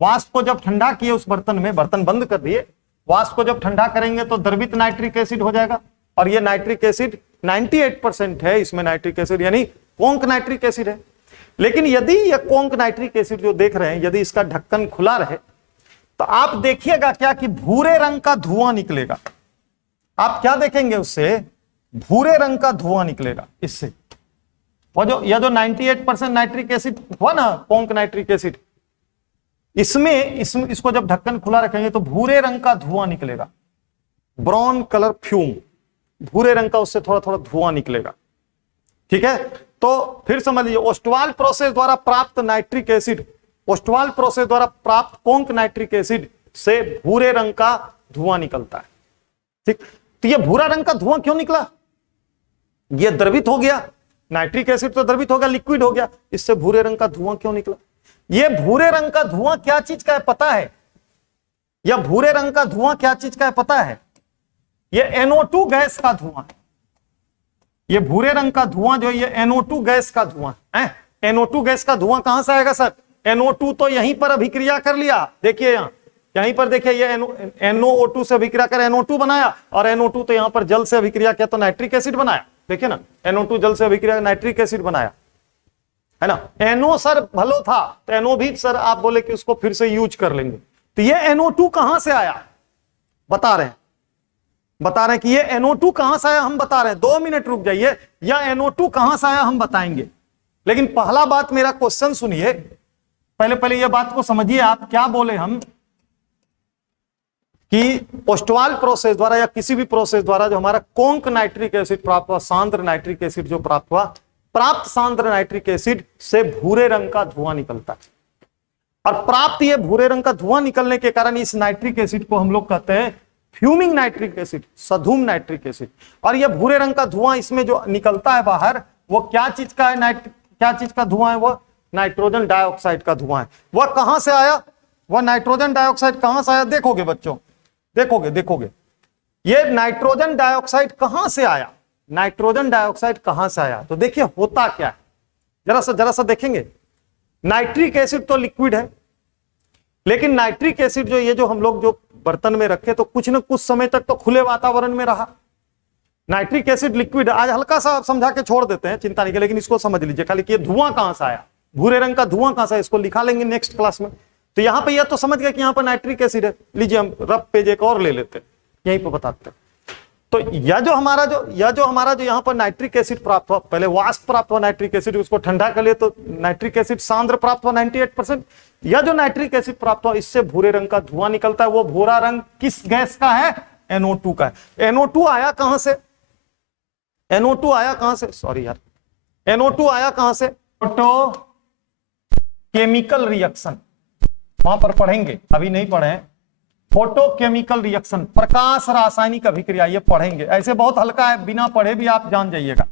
वाष्प को जब ठंडा किए उस बर्तन में, बर्तन बंद कर दिए, वाष्प को जब ठंडा करेंगे तो द्रवित नाइट्रिक एसिड हो जाएगा। और ये नाइट्रिक एसिड 98% है, इसमें नाइट्रिक एसिड यानी कोंक नाइट्रिक एसिड है। लेकिन यदि यह कोंक नाइट्रिक एसिड जो देख रहे हैं, यदि इसका ढक्कन खुला रहे, तो आप देखिएगा क्या कि भूरे रंग का धुआं निकलेगा। आप क्या देखेंगे उससे? भूरे रंग का धुआं निकलेगा इससे। वो जो यह जो 98% नाइट्रिक एसिड हुआ ना, कोंक नाइट्रिक एसिड, इसको जब ढक्कन खुला रखेंगे तो भूरे रंग का धुआं निकलेगा, ब्राउन कलर फ्यूम, भूरे रंग का उससे थोड़ा थोड़ा धुआं निकलेगा। ठीक है, तो फिर समझ लीजिए, ओस्टवाल प्रोसेस द्वारा प्राप्त नाइट्रिक एसिड, ओस्टवाल प्रोसेस द्वारा प्राप्त कोंक नाइट्रिक एसिड से भूरे रंग का धुआं निकलता है। ठीक, तो ये भूरा रंग का धुआं क्यों निकला? ये द्रवित हो गया, नाइट्रिक एसिड तो द्रवित हो गया, लिक्विड हो गया, इससे भूरे रंग का धुआं क्यों निकला? ये भूरे रंग का धुआं क्या चीज का है पता है? यह भूरे रंग का धुआं क्या चीज का है पता है? ये NO2 गैस का धुआं है। ये भूरे रंग का धुआं जो ये NO2 गैस का धुआं है। NO2 गैस का धुआं कहां से आएगा सर? NO2 तो यहीं पर अभिक्रिया कर लिया, देखिए यहीं पर देखिए, ये NO2 से अभिक्रिया कर NO2 बनाया, और NO2 तो यहां पर जल से अभिक्रिया किया तो नाइट्रिक एसिड बनाया। देखिए ना, NO2 जल से अभिक्रिया नाइट्रिक एसिड बनाया, है ना। NO सर भलो था, तो NO भी सर आप बोले कि उसको फिर से यूज कर लेंगे, तो ये NO2 कहां से आया बता रहे हैं कि ये NO2 कहां से आया हम बता रहे हैं। 2 मिनट रुक जाइए, या NO2 कहां से आया हम बताएंगे। लेकिन पहला बात मेरा क्वेश्चन सुनिए, पहले ये बात को समझिए, आप क्या बोले हम कि ओस्टवाल प्रोसेस द्वारा या किसी भी प्रोसेस द्वारा जो हमारा कोंक नाइट्रिक एसिड प्राप्त हुआ, सांद्र नाइट्रिक एसिड जो प्राप्त हुआ, प्राप्त सांद्र नाइट्रिक एसिड से भूरे रंग का धुआं निकलता है। और प्राप्त ये भूरे रंग का धुआं निकलने के कारण इस नाइट्रिक एसिड को हम लोग कहते हैं फ्यूमिंग नाइट्रिक एसिड, सधूम नाइट्रिक एसिड। और ये भूरे रंग का धुआं इसमें जो निकलता है बाहर, वो क्या चीज का है? क्या चीज का धुआं है? वो नाइट्रोजन डाइऑक्साइड का धुआं है। वह कहां से आया? वह नाइट्रोजन डाइऑक्साइड कहां से आया? देखोगे बच्चों, देखोगे ये नाइट्रोजन डाइऑक्साइड कहां से आया? नाइट्रोजन डाइऑक्साइड कहां से आया? तो देखिए होता क्या है, जरा सा देखेंगे। नाइट्रिक एसिड तो लिक्विड है, लेकिन नाइट्रिक एसिड जो ये जो हम लोग जो बर्तन में रखे तो कुछ न कुछ समय तक तो खुले वातावरण में रहा। नाइट्रिक एसिड लिक्विड, आज हल्का सा समझा के छोड़ देते हैं, चिंता नहीं, लेकिन इसको समझ लीजिए खाली कि ये धुआं कहां से आया, भूरे रंग का धुआं कहां से आया, इसको लिखा लेंगे नेक्स्ट क्लास में। तो यहां पे यह तो समझ गए कि यहां पर नाइट्रिक एसिड है। लीजिए हम रफ पेज एक और ले लेते हैं, यहीं पर बताते हैं। तो यह जो हमारा जो यहाँ पर नाइट्रिक एसिड प्राप्त हुआ, पहले वाष्प प्राप्त हुआ नाइट्रिक एसिड, उसको ठंडा कर लिए तो नाइट्रिक एसिड सांद्र प्राप्त हुआ 98%। यह जो नाइट्रिक एसिड प्राप्त हुआ, इससे भूरे रंग का धुआं निकलता है। वो भूरा रंग किस गैस का है? NO2 का है। NO2 आया कहां से? NO2 आया कहां से? सॉरी यार, NO2 आया कहां से? फोटो केमिकल रिएक्शन, वहां पर पढ़ेंगे, अभी नहीं पढ़े हैं। फोटोकेमिकल रिएक्शन, प्रकाश रासायनिक अभिक्रिया, ये पढ़ेंगे। ऐसे बहुत हल्का है, बिना पढ़े भी आप जान जाइएगा,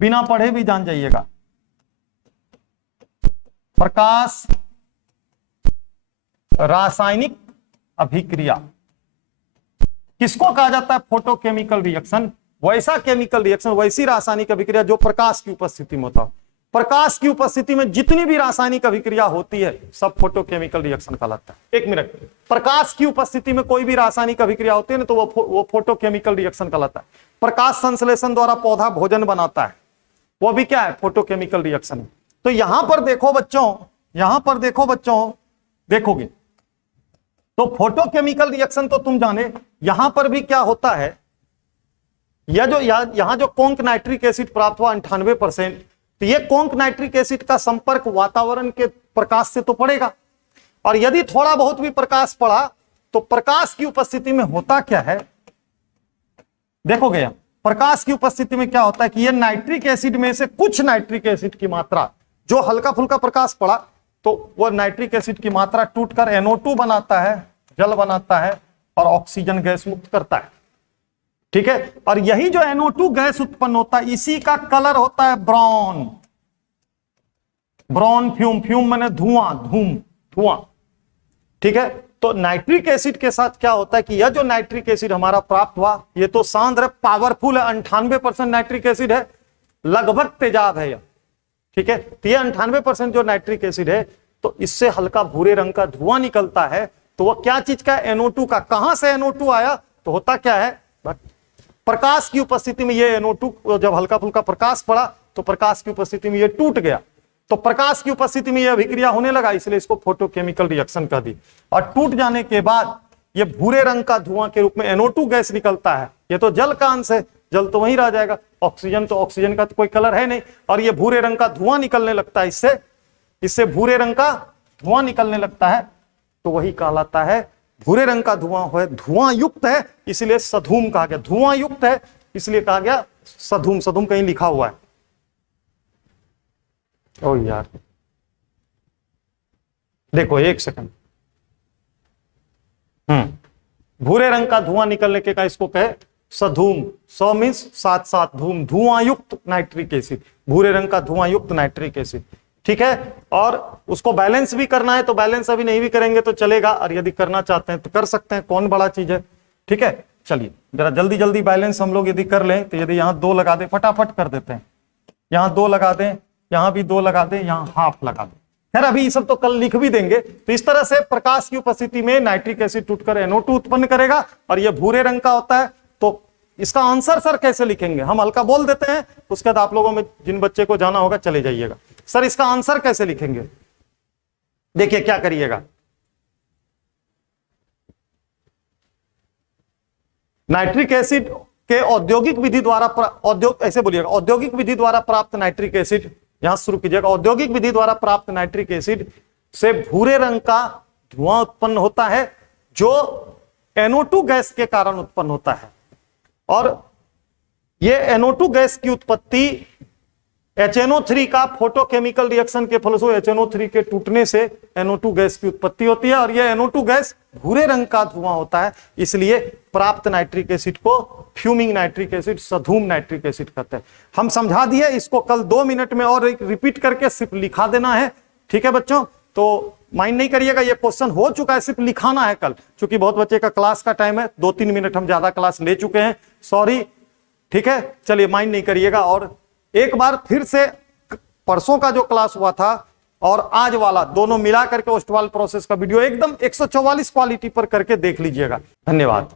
बिना पढ़े भी जान जाइएगा। प्रकाश रासायनिक अभिक्रिया किसको कहा जाता है? Photochemical reaction. वैसा केमिकल रिएक्शन, वैसी रासायनिक अभिक्रिया जो प्रकाश की उपस्थिति में होता है। प्रकाश की उपस्थिति में जितनी भी रासायनिक अभिक्रिया होती है सब फोटोकेमिकल रिएक्शन कहलाता है। 1 मिनट, प्रकाश की उपस्थिति में कोई भी रासायनिक अभिक्रिया होती है ना, तो वो फोटोकेमिकल रिएक्शन कहलाता है। प्रकाश संश्लेषण द्वारा पौधा भोजन बनाता है, वो भी क्या है? Photochemical reaction. तो यहां पर देखो बच्चों, देखोगे तो फोटोकेमिकल रिएक्शन तो तुम जाने, यहां पर भी क्या होता है, यह जो यहां जो कोंक नाइट्रिक एसिड प्राप्त हुआ 98%, तो ये कोंक नाइट्रिक एसिड का संपर्क वातावरण के प्रकाश से तो पड़ेगा, और यदि थोड़ा बहुत भी प्रकाश पड़ा तो प्रकाश की उपस्थिति में होता क्या है, देखोगे यहां प्रकाश की उपस्थिति में क्या होता है कि ये नाइट्रिक एसिड में से कुछ नाइट्रिक एसिड की मात्रा, जो हल्का फुल्का प्रकाश पड़ा तो वह नाइट्रिक एसिड की मात्रा टूटकर NO2 बनाता है, जल बनाता है और ऑक्सीजन गैस मुक्त करता है। ठीक है, और यही जो NO2 गैस उत्पन्न होता है इसी का कलर होता है ब्राउन। ब्राउन फ्यूम, फ्यूम माने धुआं, धुआं। ठीक है, तो नाइट्रिक एसिड के साथ क्या होता है कि यह जो नाइट्रिक एसिड हमारा प्राप्त हुआ ये तो सांद्र है, पावरफुल है, 98% नाइट्रिक एसिड है, लगभग तेजाब है यह। ठीक है, तो ये 98% जो नाइट्रिक एसिड है, तो इससे हल्का भूरे रंग का धुआं निकलता है। तो वह क्या चीज का, NO2 का। कहां से NO2 आया, तो होता क्या है, प्रकाश की उपस्थिति में ये NO2 जब हल्का फुल्का प्रकाश पड़ा तो प्रकाश की उपस्थिति में ये टूट गया, तो प्रकाश की उपस्थिति में यह अभिक्रिया होने लगा, इसलिए इसको फोटोकेमिकल रिएक्शन कह दी। और टूट जाने के बाद ये भूरे रंग का धुआं के रूप में NO2 गैस निकलता है। ये तो जल का अंश है, जल तो वहीं रह जाएगा, ऑक्सीजन तो ऑक्सीजन का तो कोई कलर है नहीं, और ये भूरे रंग का धुआं निकलने लगता है, इससे भूरे रंग का धुआं निकलने लगता है, तो वही कहलाता है भूरे रंग का धुआं है, धुआं युक्त है, इसलिए सधूम कहा गया। धुआं युक्त है इसलिए कहा गया सधूम। सधूम कहीं लिखा हुआ है, ओ यार देखो एक सेकंड, भूरे रंग का धुआं निकलने के का इसको कहे सधूम। सौ मीन्स साथ साथ धूम, धुआं युक्त नाइट्रिक एसिड, भूरे रंग का धुआं युक्त नाइट्रिक एसिड। ठीक है, और उसको बैलेंस भी करना है, तो बैलेंस अभी नहीं भी करेंगे तो चलेगा, और यदि करना चाहते हैं तो कर सकते हैं, कौन बड़ा चीज है। ठीक है, चलिए जरा जल्दी जल्दी बैलेंस हम लोग यदि कर लें, तो यदि यहाँ 2 लगा दें, फटाफट कर देते हैं, यहाँ 2 लगा दें, यहाँ भी 2 लगा दें, यहाँ हाफ लगा दें। खैर अभी ये सब तो कल लिख भी देंगे। तो इस तरह से प्रकाश की उपस्थिति में नाइट्रिक एसिड टूटकर NO2 उत्पन्न करेगा, और यह भूरे रंग का होता है। तो इसका आंसर सर कैसे लिखेंगे, हम हल्का बोल देते हैं, उसके बाद आप लोगों में जिन बच्चे को जाना होगा चले जाइएगा। सर इसका आंसर कैसे लिखेंगे, देखिए क्या करिएगा, नाइट्रिक एसिड के औद्योगिक विधि द्वारा ऐसे बोलिएगा, औद्योगिक विधि द्वारा प्राप्त नाइट्रिक एसिड, यहां शुरू कीजिएगा, औद्योगिक विधि द्वारा प्राप्त नाइट्रिक एसिड से भूरे रंग का धुआं उत्पन्न होता है, जो NO2 गैस के कारण उत्पन्न होता है। और ये NO2 गैस की उत्पत्ति HNO3 का फोटोकेमिकल रिएक्शन के फलस्वरूप HNO3 के टूटने से NO2 गैस की उत्पत्ति होती है, और यह NO2 गैस भूरे रंग का धुआं होता है, इसलिए प्राप्त नाइट्रिक एसिड को फ्यूमिंग नाइट्रिक एसिड, सधूम नाइट्रिक एसिड कहते हैं। हम समझा दिए, इसको कल 2 मिनट में और रिपीट करके सिर्फ लिखा देना है। ठीक है बच्चों, तो माइंड नहीं करिएगा, ये क्वेश्चन हो चुका है, सिर्फ लिखाना है कल, क्योंकि बहुत बच्चे का क्लास का टाइम है, 2-3 मिनट हम ज्यादा क्लास ले चुके हैं, सॉरी। ठीक है, चलिए माइंड नहीं करिएगा। और एक बार फिर से परसों का जो क्लास हुआ था और आज वाला दोनों मिला करके ओस्टवाल प्रोसेस का वीडियो एकदम 144 क्वालिटी पर करके देख लीजिएगा। धन्यवाद।